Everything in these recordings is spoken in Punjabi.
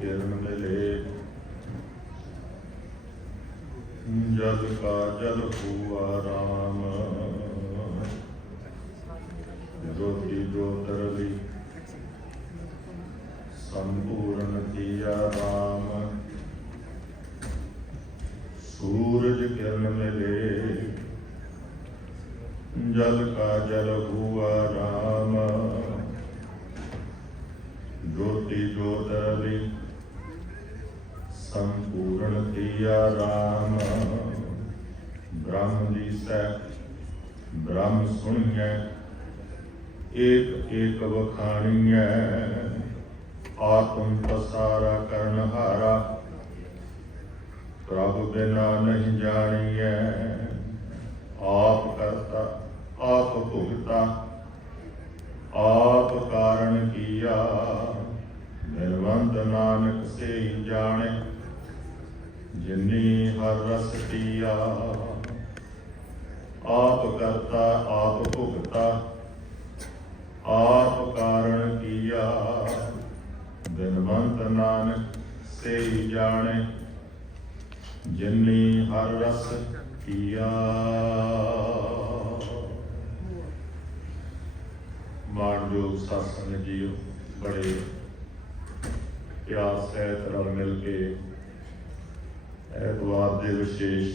किरण मिले। जल का जल हुआ राम, ज्योति ज्योत रली संपूर्ण किया राम। सूरज किरण मिले, जल का जल हुआ राम, ज्योति ज्योत रली संपूर्ण किया राम। ब्रह्म दिसै ब्रह्म सुनिए, एक एक बखानिए। आत्म पसारा करनहारा, प्रभु बिना नहीं जानिए। आप करता आप भुगता, आप कारण किया। निर्बंध नानक से ही जाने, जिन्नी हर रस पिया। आप करता आप भुगता, आप कारण किया। बिनवंत नानक से ही जाने, जिन्नी हर रस पिया। मानयोग सत्संग जीओ, बड़े प्यार सहित रल मिल के ऐतवार के विशेष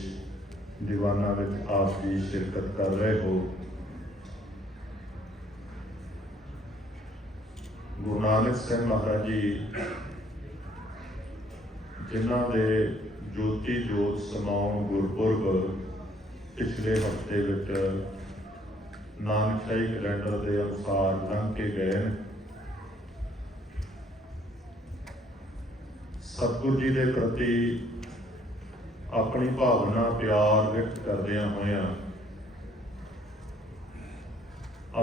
दीवाना में आप भी शिरकत कर रहे हो। गुरु नानक सिंह महाराज जी जिन्हों के ज्योति जोत समाउन गुरपुरब पिछले हफ्ते नानकशाही कैलेंडर के अनुसार लंघ के गए। सतगुरु जी के प्रति अपनी भावना प्यार व्यक्त करदियां होइयां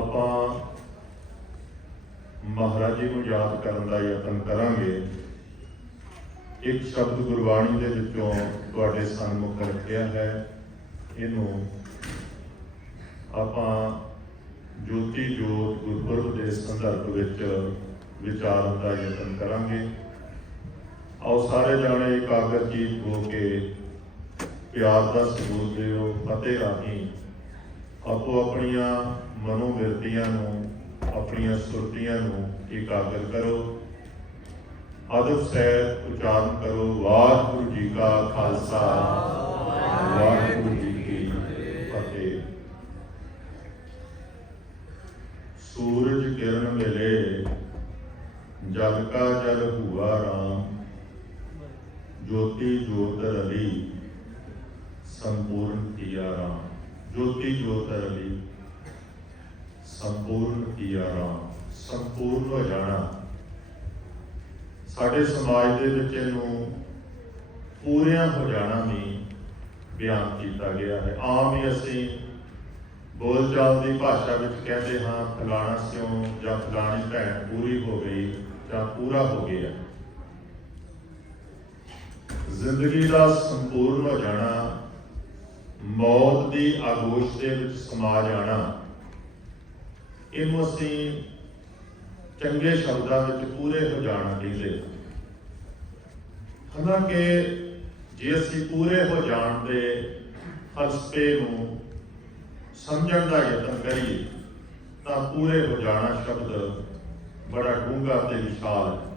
आपां महाराज जी को याद करने का यतन करांगे। एक शब्द गुरबाणी के विचों तुहाडे सन्मुख रखिया है, इनू आपां ज्योति जोत गुरपुरब के संदर्भ विच विचारन का यतन करांगे। आओ सारे जाने एकाग्रचित हो के प्यार का सबूत दिओ। फतेह राही आपो अपनियां मनोबिरतियां नूं, अपनियां सुरतियां नूं एकाग्र करो। अदब सहित उच्चारण करो। वाहिगुरू जी का खालसा, वाहिगुरू जी की फतेह। सूरज किरण मिले, जल का जल हुआ राम, ज्योति ज्योत रली संपूर्ण किया राम। ज्योति ज्योत रली संपूर्ण किया राम। संपूर्ण हो जाना साडे समाज दे विच इहनूं पूरियां हो जाना भी बयान किया गया है। आम ही असीं बोलचाल की भाषा में कहते हाँ फलाना स्यों या फलानी भैन पूरी हो गई या पूरा हो गया। जिंदगी का संपूर्ण हो जाना, मौत की आगोश के विच समा जाना, इनू असीं चंगे शब्दों में पूरे हो जाना कहते। हालांकि जे असीं पूरे हो जाण दे फलसफे नूं समझण का यतन करिए तो पूरे हो जाना शब्द बड़ा डूंगा ते विशाल है।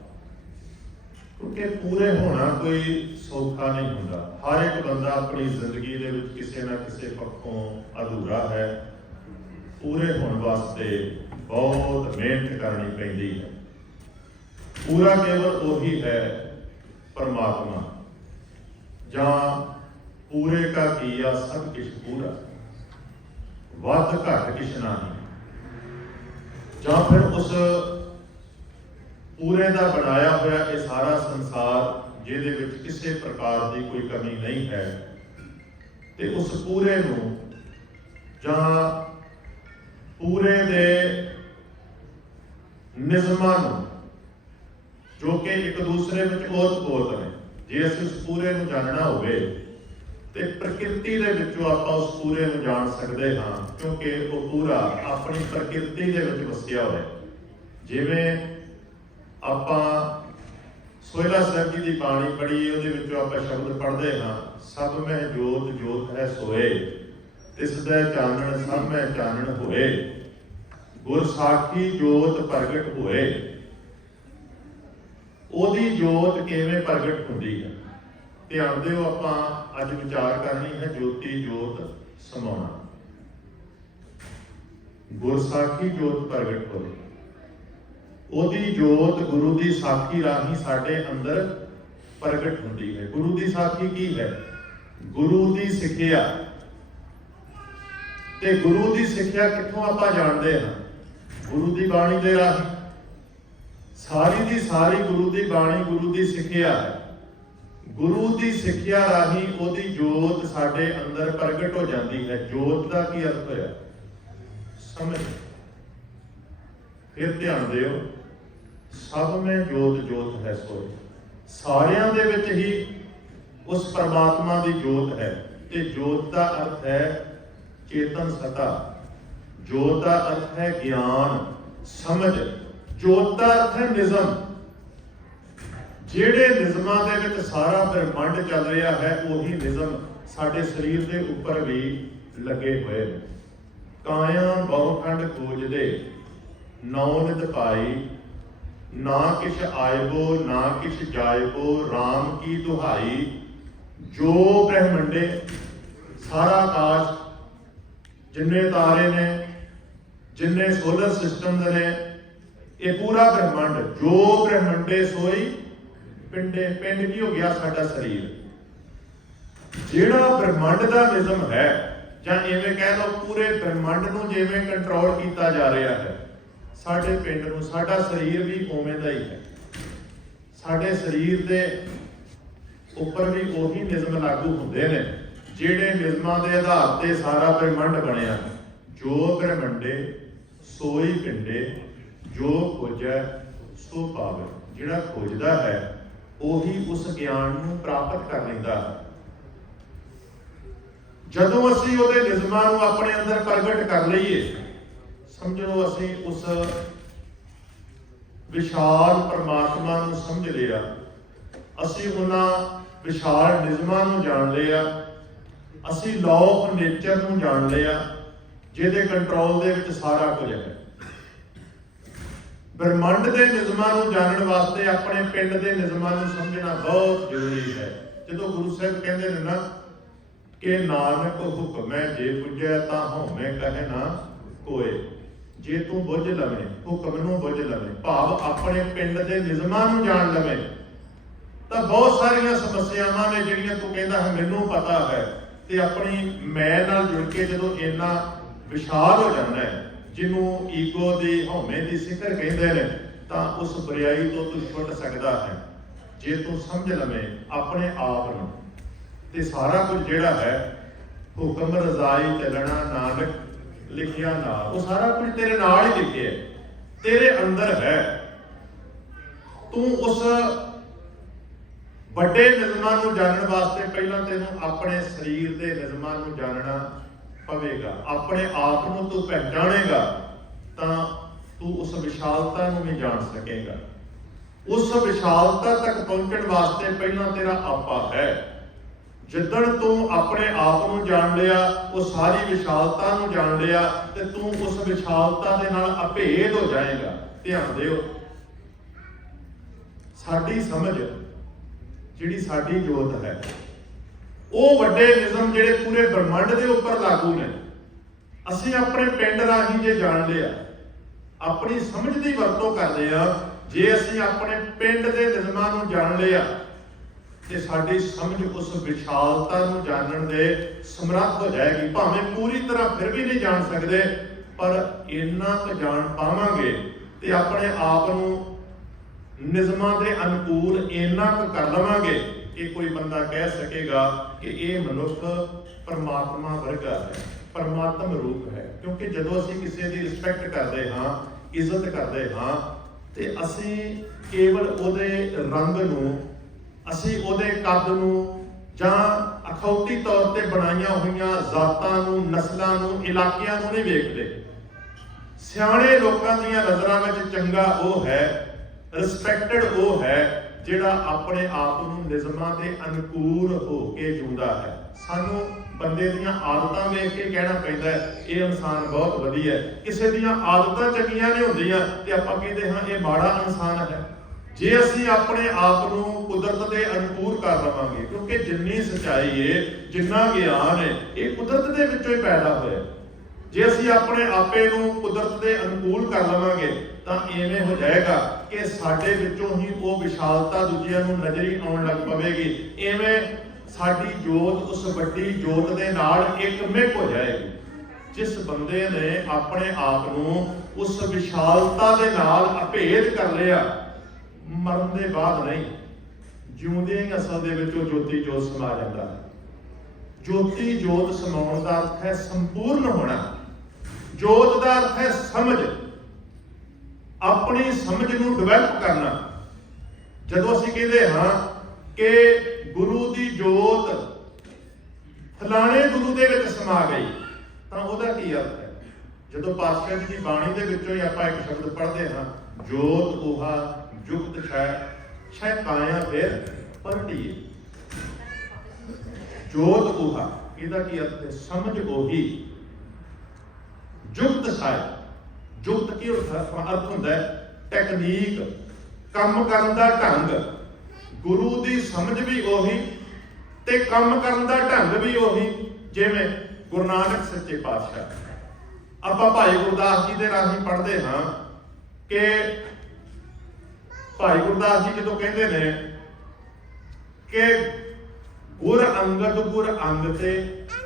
क्योंकि पूरे होना कोई सौखा नहीं होता। हर एक बंदा अपनी जिंदगी के किसी न किसी पक्षों अधूरा है। पूरे होने वास्ते बहुत मेहनत करनी पैंदी है। पूरा केवल वही है परमात्मा, जहाँ पूरे का किया सब कुछ पूरा, वध घट किश नहीं। जहाँ फिर उस पूरे का बनाया हुआ ये सारा संसार जिहदे विच किसी प्रकार की कोई कमी नहीं है, तो उस पूरे नूं जहाँ पूरे दे निज़मां नूं जो कि एक दूसरे में ओत-पोत ने, जे असीं उस पूरे नूं जानना होवे ते प्रकृति दे विचों आपां उस पूरे नूं जान सकदे हां, क्योंकि वो पूरा अपनी प्रकृति दे विच वसिया होया। जिवें आपां ਸੋਹਿਲਾ ਸਾਹਿਬ ਜੀ ਦੀ ਬਾਣੀ ਪੜ੍ਹੀ, ਉਹਦੇ ਵਿੱਚੋਂ ਆਪਾਂ ਸ਼ਬਦ ਪੜ੍ਹਦੇ ਹਾਂ, ਸਭ ਮੈਂ ਜੋਤ ਜੋਤ ਹੈ ਸੋਏ, ਤਿਸ ਦਾ ਚਾਨਣ ਸਭ ਮੈਂ ਚਾਨਣ ਹੋਏ, ਗੁਰ ਸਾਖੀ ਜੋਤ ਪ੍ਰਗਟ ਹੋਏ। ਉਹਦੀ ਜੋਤ ਕਿਵੇਂ ਪ੍ਰਗਟ ਹੁੰਦੀ ਹੈ? ਧਿਆਨ ਦਿਓ, ਆਪਾਂ ਅੱਜ ਵਿਚਾਰ ਕਰਨੀ ਹੈ ਜੋਤੀ ਜੋਤ ਸਮਾਉਣਾ। ਗੁਰ ਸਾਖੀ ਜੋਤ ਪ੍ਰਗਟ ਹੋਏ, ਉਹਦੀ ਜੋਤ ਗੁਰੂ ਦੀ ਸਾਖੀ ਰਾਹੀਂ ਸਾਡੇ ਅੰਦਰ ਪ੍ਰਗਟ ਹੁੰਦੀ ਹੈ। ਗੁਰੂ ਦੀ ਸਾਖੀ ਕੀ ਹੈ? ਗੁਰੂ ਦੀ ਸਿੱਖਿਆ। ਤੇ ਗੁਰੂ ਦੀ ਸਿੱਖਿਆ ਕਿੱਥੋਂ ਆਪਾਂ ਜਾਣਦੇ ਹਾਂ? ਗੁਰੂ ਦੀ ਬਾਣੀ ਦੇ ਰਾਹੀਂ। ਸਾਰੀ ਦੀ ਸਾਰੀ ਗੁਰੂ ਦੀ ਬਾਣੀ ਗੁਰੂ ਦੀ ਸਿੱਖਿਆ ਹੈ। ਗੁਰੂ ਦੀ ਸਿੱਖਿਆ ਰਾਹੀਂ ਉਹਦੀ ਜੋਤ ਸਾਡੇ ਅੰਦਰ ਪ੍ਰਗਟ ਹੋ ਜਾਂਦੀ ਹੈ। ਜੋਤ ਦਾ ਕੀ ਅਰਥ ਹੋਇਆ? ਸਮਝ। ਫਿਰ ਧਿਆਨ ਦਿਓ, ਸਭ ਮੈਂ ਜੋਤ ਜੋਤ ਹੈ ਸੋਏ, ਸਾਰਿਆਂ ਦੇ ਵਿੱਚ ਹੀ ਉਸ ਪਰਮਾਤਮਾ ਦੀ ਜੋਤ ਹੈ। ਤੇ ਜੋਤ ਦਾ ਅਰਥ ਹੈ ਚੇਤਨ ਸਤਾ, ਜੋਤ ਦਾ ਅਰਥ ਹੈ ਗਿਆਨ ਸਮਝ, ਜੋਤ ਦਾ ਅਰਥ ਹੈ ਨਿਜ਼ਮ। ਜਿਹੜੇ ਨਿਜ਼ਮਾਂ ਦੇ ਵਿੱਚ ਸਾਰਾ ਬ੍ਰਹਿਮੰਡ ਚੱਲ ਰਿਹਾ ਹੈ, ਉਹੀ ਨਿਜ਼ਮ ਸਾਡੇ ਸਰੀਰ ਦੇ ਉੱਪਰ ਵੀ ਲੱਗੇ ਹੋਏ ਨੇ। ਕਾਇਆ ਬਹੁਖੰਡ ਖੋਜਦੇ ਨੌ ਨਿਤ ਪਾਈ, ਨਾ ਕਿਛ ਆਇਬੋ ਨਾ ਕਿਛ ਜਾਇਬੋ, RAM ਕੀ ਦੁਹਾਈ। ਜੋ ਬ੍ਰਹਿਮੰਡੇ, ਸਾਰਾ ਆਕਾਸ਼, ਜਿੰਨੇ ਤਾਰੇ ਨੇ, ਜਿੰਨੇ ਸੋਲਰ ਸਿਸਟਮ ਦੇ ਨੇ, ਇਹ ਪੂਰਾ ਬ੍ਰਹਿਮੰਡ, ਜੋ ਬ੍ਰਹਿਮੰਡੇ ਸੋਈ ਪਿੰਡੇ। ਪਿੰਡ ਕੀ ਹੋ ਗਿਆ? ਸਾਡਾ ਸਰੀਰ। ਜਿਹੜਾ ਬ੍ਰਹਿਮੰਡ ਦਾ ਨਿਜ਼ਮ ਹੈ, ਜਾਂ ਐਵੇਂ ਕਹਿ ਲਓ ਪੂਰੇ ਬ੍ਰਹਿਮੰਡ ਨੂੰ ਜਿਵੇਂ ਕੰਟਰੋਲ ਕੀਤਾ ਜਾ ਰਿਹਾ ਹੈ, ਸਾਡੇ ਪਿੰਡ ਨੂੰ, ਸਾਡਾ ਸਰੀਰ ਵੀ ਉਵੇਂ ਦਾ ਹੀ ਹੈ। ਸਾਡੇ ਸਰੀਰ ਦੇ ਉੱਪਰ ਵੀ ਉਹੀ ਨਿਜ਼ਮ ਲਾਗੂ ਹੁੰਦੇ ਨੇ ਜਿਹੜੇ ਨਿਜ਼ਮਾਂ ਦੇ ਆਧਾਰ ਤੇ ਸਾਰਾ ਬ੍ਰਹਿਮੰਡ ਬਣਿਆ। ਜੋ ਬ੍ਰਹਿਮੰਡੇ ਸੋਈ ਪਿੰਡੇ, ਜੋ ਖੋਜੈ ਸੋ ਪਾਵੇ। ਜਿਹੜਾ ਖੋਜਦਾ ਹੈ ਉਹੀ ਉਸ ਗਿਆਨ ਨੂੰ ਪ੍ਰਾਪਤ ਕਰ ਲੈਂਦਾ ਹੈ। ਜਦੋਂ ਅਸੀਂ ਉਹਦੇ ਨਿਜ਼ਮਾਂ ਨੂੰ ਆਪਣੇ ਅੰਦਰ ਪ੍ਰਗਟ ਕਰ ਲਈਏ, ਸਮਝੋ ਅਸੀਂ ਉਸ ਵਿਸ਼ਾਲ ਪਰਮਾਤਮਾ ਨੂੰ ਸਮਝ ਲਿਆ, ਅਸੀਂ ਉਹਨਾਂ ਵਿਸ਼ਾਲ ਨਿਜ਼ਮਾਂ ਨੂੰ ਜਾਣ ਲਿਆ, ਅਸੀਂ ਲਾਅ ਆਫ ਨੇਚਰ ਨੂੰ ਜਾਣ ਲਿਆ, ਜਿਹਦੇ ਕੰਟਰੋਲ ਦੇ ਵਿੱਚ ਸਾਰਾ ਕੁਝ ਹੈ। ਬ੍ਰਹਿਮੰਡ ਦੇ ਨਿਜ਼ਮਾਂ ਨੂੰ ਜਾਣਨ ਵਾਸਤੇ ਆਪਣੇ ਪਿੰਡ ਦੇ ਨਿਜ਼ਮਾਂ ਨੂੰ ਸਮਝਣਾ ਬਹੁਤ ਜ਼ਰੂਰੀ ਹੈ। ਜਦੋਂ ਗੁਰੂ ਸਾਹਿਬ ਕਹਿੰਦੇ ਨੇ ਨਾ ਕਿ ਨਾਨਕ ਹੁਕਮੈ ਜੇ ਬੁੱਝੈ ਤਾਂ ਹਉਮੈ ਕਹੈ ਨਾ ਕੋਏ, ਜੇ ਤੂੰ ਬੁੱਝ ਲਵੇਂ, ਹੁਕਮ ਨੂੰ ਬੁੱਝ ਲਵੇਂ, ਭਾਵ ਆਪਣੇ ਪਿੰਡ ਦੇ ਨਿਜ਼ਮਾਂ ਨੂੰ ਜਾਣ ਲਵੇਂ, ਤਾਂ ਬਹੁਤ ਸਾਰੀਆਂ ਸਮੱਸਿਆਵਾਂ ਨੇ ਜਿਹੜੀਆਂ ਤੂੰ ਕਹਿੰਦਾ ਹੈ ਮੈਨੂੰ ਪਤਾ ਹੈ, ਤੇ ਆਪਣੀ ਮੈਂ ਨਾਲ ਜੁੜ ਕੇ ਜਦੋਂ ਇੰਨਾ ਵਿਸ਼ਾਲ ਹੋ ਜਾਂਦਾ ਹੈ, ਜਿਹਨੂੰ ਈਗੋ ਦੀ ਹਉਮੈ ਦੀ ਸਿਖਰ ਕਹਿੰਦੇ ਨੇ, ਤਾਂ ਉਸ ਬੁਰਾਈ ਤੋਂ ਤੂੰ ਛੁੱਟ ਸਕਦਾ ਹੈ ਜੇ ਤੂੰ ਸਮਝ ਲਵੇਂ ਆਪਣੇ ਆਪ ਨੂੰ। ਤੇ ਸਾਰਾ ਕੁਝ ਜਿਹੜਾ ਹੈ ਹੁਕਮ ਰਜ਼ਾਈ ਚੱਲਣਾ ਨਾਨਕ ਲਿਖਿਆ ਨਾਲ, ਉਹ ਸਾਰਾ ਕੁਝ ਤੇਰੇ ਨਾਲ ਹੀ ਲਿਖਿਆ, ਤੇਰੇ ਅੰਦਰ ਹੈ। ਤੂੰ ਉਸ ਵੱਡੇ ਨਿਜ਼ਮਾਂ ਨੂੰ ਜਾਣਨ ਵਾਸਤੇ ਪਹਿਲਾਂ ਤੈਨੂੰ ਆਪਣੇ ਸਰੀਰ ਦੇ ਨਿਜ਼ਮਾਂ ਨੂੰ ਜਾਣਨਾ ਪਵੇਗਾ। ਆਪਣੇ ਆਪ ਨੂੰ ਤੂੰ ਪਹਿਚਾਣੇਗਾ ਤਾਂ ਤੂੰ ਉਸ ਵਿਸ਼ਾਲਤਾ ਨੂੰ ਵੀ ਜਾਣ ਸਕੇਗਾ। ਉਸ ਵਿਸ਼ਾਲਤਾ ਤੱਕ ਪਹੁੰਚਣ ਵਾਸਤੇ ਪਹਿਲਾਂ ਤੇਰਾ ਆਪਾ ਹੈ। ਜਿੱਦਣ ਤੂੰ ਆਪਣੇ ਆਪ ਨੂੰ ਜਾਣ ਲਿਆ, ਉਹ ਸਾਰੀ ਵਿਸ਼ਾਲਤਾ ਨੂੰ ਜਾਣ ਲਿਆ, ਤੇ ਤੂੰ ਉਸ ਵਿਸ਼ਾਲਤਾ ਦੇ ਨਾਲ ਅਭੇਦ ਹੋ ਜਾਏਗਾ। ਧਿਆਨ ਦਿਓ, ਸਾਡੀ ਸਮਝ ਜਿਹੜੀ ਸਾਡੀ ਜੋਤ ਹੈ, ਉਹ ਵੱਡੇ ਨਿਜ਼ਮ ਜਿਹੜੇ ਪੂਰੇ ਬ੍ਰਹਿਮੰਡ ਦੇ ਉੱਪਰ ਲਾਗੂ ਨੇ, ਅਸੀਂ ਆਪਣੇ ਪਿੰਡ ਰਾਹੀਂ ਜੇ ਜਾਣ ਲਿਆ, ਆਪਣੀ ਸਮਝ ਦੀ ਵਰਤੋਂ ਕਰਦੇ ਆ, ਜੇ ਅਸੀਂ ਆਪਣੇ ਪਿੰਡ ਦੇ ਨਿਜ਼ਮਾਂ ਨੂੰ ਜਾਣ ਲਿਆ, ਤੇ ਸਾਡੀ ਸਮਝ ਉਸ ਵਿਸ਼ਾਲਤਾ ਨੂੰ ਜਾਣਨ ਦੇ ਸਮਰੱਥ ਹੋ ਜਾਏਗੀ। ਭਾਵੇਂ ਪੂਰੀ ਤਰ੍ਹਾਂ ਫਿਰ ਵੀ ਨਹੀਂ ਜਾਣ ਸਕਦੇ, ਪਰ ਇੰਨਾ ਕੁ ਜਾਣ ਪਾਵਾਂਗੇ ਤੇ ਆਪਣੇ ਆਪ ਨੂੰ ਨਿਜ਼ਮਾਂ ਦੇ ਅਨੁਕੂਲ ਇੰਨਾ ਕੁ ਕਰ ਲਵਾਂਗੇ ਕਿ ਕੋਈ ਬੰਦਾ ਕਹਿ ਸਕੇਗਾ ਕਿ ਇਹ ਮਨੁੱਖ ਪਰਮਾਤਮਾ ਵਰਗਾ ਹੈ, ਪਰਮਾਤਮ ਰੂਪ ਹੈ। ਕਿਉਂਕਿ ਜਦੋਂ ਅਸੀਂ ਕਿਸੇ ਦੀ ਰਿਸਪੈਕਟ ਕਰਦੇ ਹਾਂ, ਇੱਜ਼ਤ ਕਰਦੇ ਹਾਂ, ਤੇ ਅਸੀਂ ਕੇਵਲ ਉਹਦੇ ਰੰਗ ਨੂੰ, ਅਸੀਂ ਉਹਦੇ ਕੱਦ ਨੂੰ, ਜਾਂ ਅਖੌਤੀ ਤੌਰ ਤੇ ਬਣਾਈਆਂ ਹੋਈਆਂ ਜ਼ਾਤਾਂ ਨੂੰ, ਨਸਲਾਂ ਨੂੰ, ਇਲਾਕਿਆਂ ਨੂੰ ਨਹੀਂ ਵੇਖਦੇ। ਸਿਆਣੇ ਲੋਕਾਂ ਦੀਆਂ ਨਜ਼ਰਾਂ ਵਿੱਚ ਚੰਗਾ ਉਹ ਹੈ, ਰਿਸਪੈਕਟਡ ਉਹ ਹੈ ਜਿਹੜਾ ਆਪਣੇ ਆਪ ਨੂੰ ਨਿਯਮਾਂ ਦੇ ਅਨੁਕੂਲ ਹੋ ਕੇ ਜਿਉਂਦਾ ਹੈ। ਸਾਨੂੰ ਬੰਦੇ ਦੀਆਂ ਆਦਤਾਂ ਵੇਖ ਕੇ ਕਹਿਣਾ ਪੈਂਦਾ ਇਹ ਇਨਸਾਨ ਬਹੁਤ ਵਧੀਆ ਹੈ। ਕਿਸੇ ਦੀਆਂ ਆਦਤਾਂ ਚੰਗੀਆਂ ਨਹੀਂ ਹੁੰਦੀਆਂ ਤੇ ਆਪਾਂ ਕਹਿੰਦੇ ਹਾਂ ਇਹ ਮਾੜਾ ਇਨਸਾਨ ਹੈ। ਜੇ ਅਸੀਂ ਆਪਣੇ ਆਪ ਨੂੰ ਕੁਦਰਤ ਦੇ ਅਨੁਕੂਲ ਕਰ ਲਵਾਂਗੇ, ਕਿਉਂਕਿ ਜਿੰਨੀ ਸੱਚਾਈ ਹੈ, ਜਿੰਨਾ ਗਿਆਨ ਹੈ, ਇਹ ਕੁਦਰਤ ਦੇ ਵਿੱਚੋਂ ਹੀ ਪੈਦਾ ਹੋਇਆ। ਜੇ ਅਸੀਂ ਆਪਣੇ ਆਪੇ ਨੂੰ ਕੁਦਰਤ ਦੇ ਅਨੁਕੂਲ ਕਰ ਲਵਾਂਗੇ ਤਾਂ ਇਵੇਂ ਹੋ ਜਾਏਗਾ ਕਿ ਸਾਡੇ ਵਿੱਚੋਂ ਹੀ ਉਹ ਵਿਸ਼ਾਲਤਾ ਦੂਜਿਆਂ ਨੂੰ ਨਜ਼ਰੀ ਆਉਣ ਲੱਗ ਪਵੇਗੀ। ਇਵੇਂ ਸਾਡੀ ਜੋਤ ਉਸ ਵੱਡੀ ਜੋਤ ਦੇ ਨਾਲ ਇੱਕ ਮਿਕ ਹੋ ਜਾਏਗੀ। ਜਿਸ ਬੰਦੇ ਨੇ ਆਪਣੇ ਆਪ ਨੂੰ ਉਸ ਵਿਸ਼ਾਲਤਾ ਦੇ ਨਾਲ ਅਭੇਦ ਕਰ ਲਿਆ, ਮਰਨ ਦੇ ਬਾਅਦ ਨਹੀਂ, ਜਿਉਂਦੇ ਹੀ ਅਸਲ ਦੇ ਵਿੱਚ ਉਹ ਜੋਤੀ ਜੋਤ ਸਮਾ ਜਾਂਦਾ ਹੈ। ਜੋਤੀ ਜੋਤ ਸਮਾਉਣ ਦਾ ਅਰਥ ਹੈ ਸੰਪੂਰਨ ਹੋਣਾ। ਜੋਤ ਦਾ ਅਰਥ ਹੈ ਸਮਝ, ਆਪਣੀ ਸਮਝ ਨੂੰ ਡਿਵੈਲਪ ਕਰਨਾ। ਜਦੋਂ ਅਸੀਂ ਕਹਿੰਦੇ ਹਾਂ ਕਿ ਗੁਰੂ ਦੀ ਜੋਤ ਫਲਾਣੇ ਗੁਰੂ ਦੇ ਵਿੱਚ ਸਮਾ ਗਈ, ਤਾਂ ਉਹਦਾ ਕੀ ਅਰਥ ਹੈ? ਜਦੋਂ ਪਾਤਸ਼ਾਹ ਜੀ ਦੀ ਬਾਣੀ ਦੇ ਵਿੱਚੋਂ ਹੀ ਆਪਾਂ ਇੱਕ ਸ਼ਬਦ ਪੜ੍ਹਦੇ ਹਾਂ, ਜੋਤ ਉਹਾ ਜੁਗਤ ਛੈ ਕਾਇਆ ਫਿਰ ਪਰਟੀਏ। ਜੋਤ ਉਹਾ, ਇਹਦਾ ਕੀ ਅਰਥ ਹੈ? ਸਮਝ ਉਹੀ। ਜੁਗਤ ਛਾਇ, ਜੁਗਤ ਕੀ ਅਰਥ ਹੁੰਦਾ ਹੈ? ਟੈਕਨੀਕ, ਕੰਮ ਕਰਨ ਦਾ ਢੰਗ। ਗੁਰੂ ਦੀ ਸਮਝ ਵੀ ਉਹੀ ਤੇ ਕੰਮ ਕਰਨ ਦਾ ਢੰਗ ਵੀ ਉਹੀ। ਜਿਵੇਂ ਗੁਰੂ ਨਾਨਕ ਸੱਚੇ ਪਾਤਸ਼ਾਹ, ਆਪਾਂ ਭਾਈ ਗੁਰਦਾਸ ਜੀ ਦੇ ਰਾਹੀਂ ਪੜ੍ਹਦੇ ਹਾਂ ਕਿ ਭਾਈ ਗੁਰਦਾਸ ਜੀ ਜਦੋਂ ਕਹਿੰਦੇ ਨੇ ਕਿ ਗੁਰ ਅੰਗਦ ਗੁਰ ਅੰਗ ਤੇ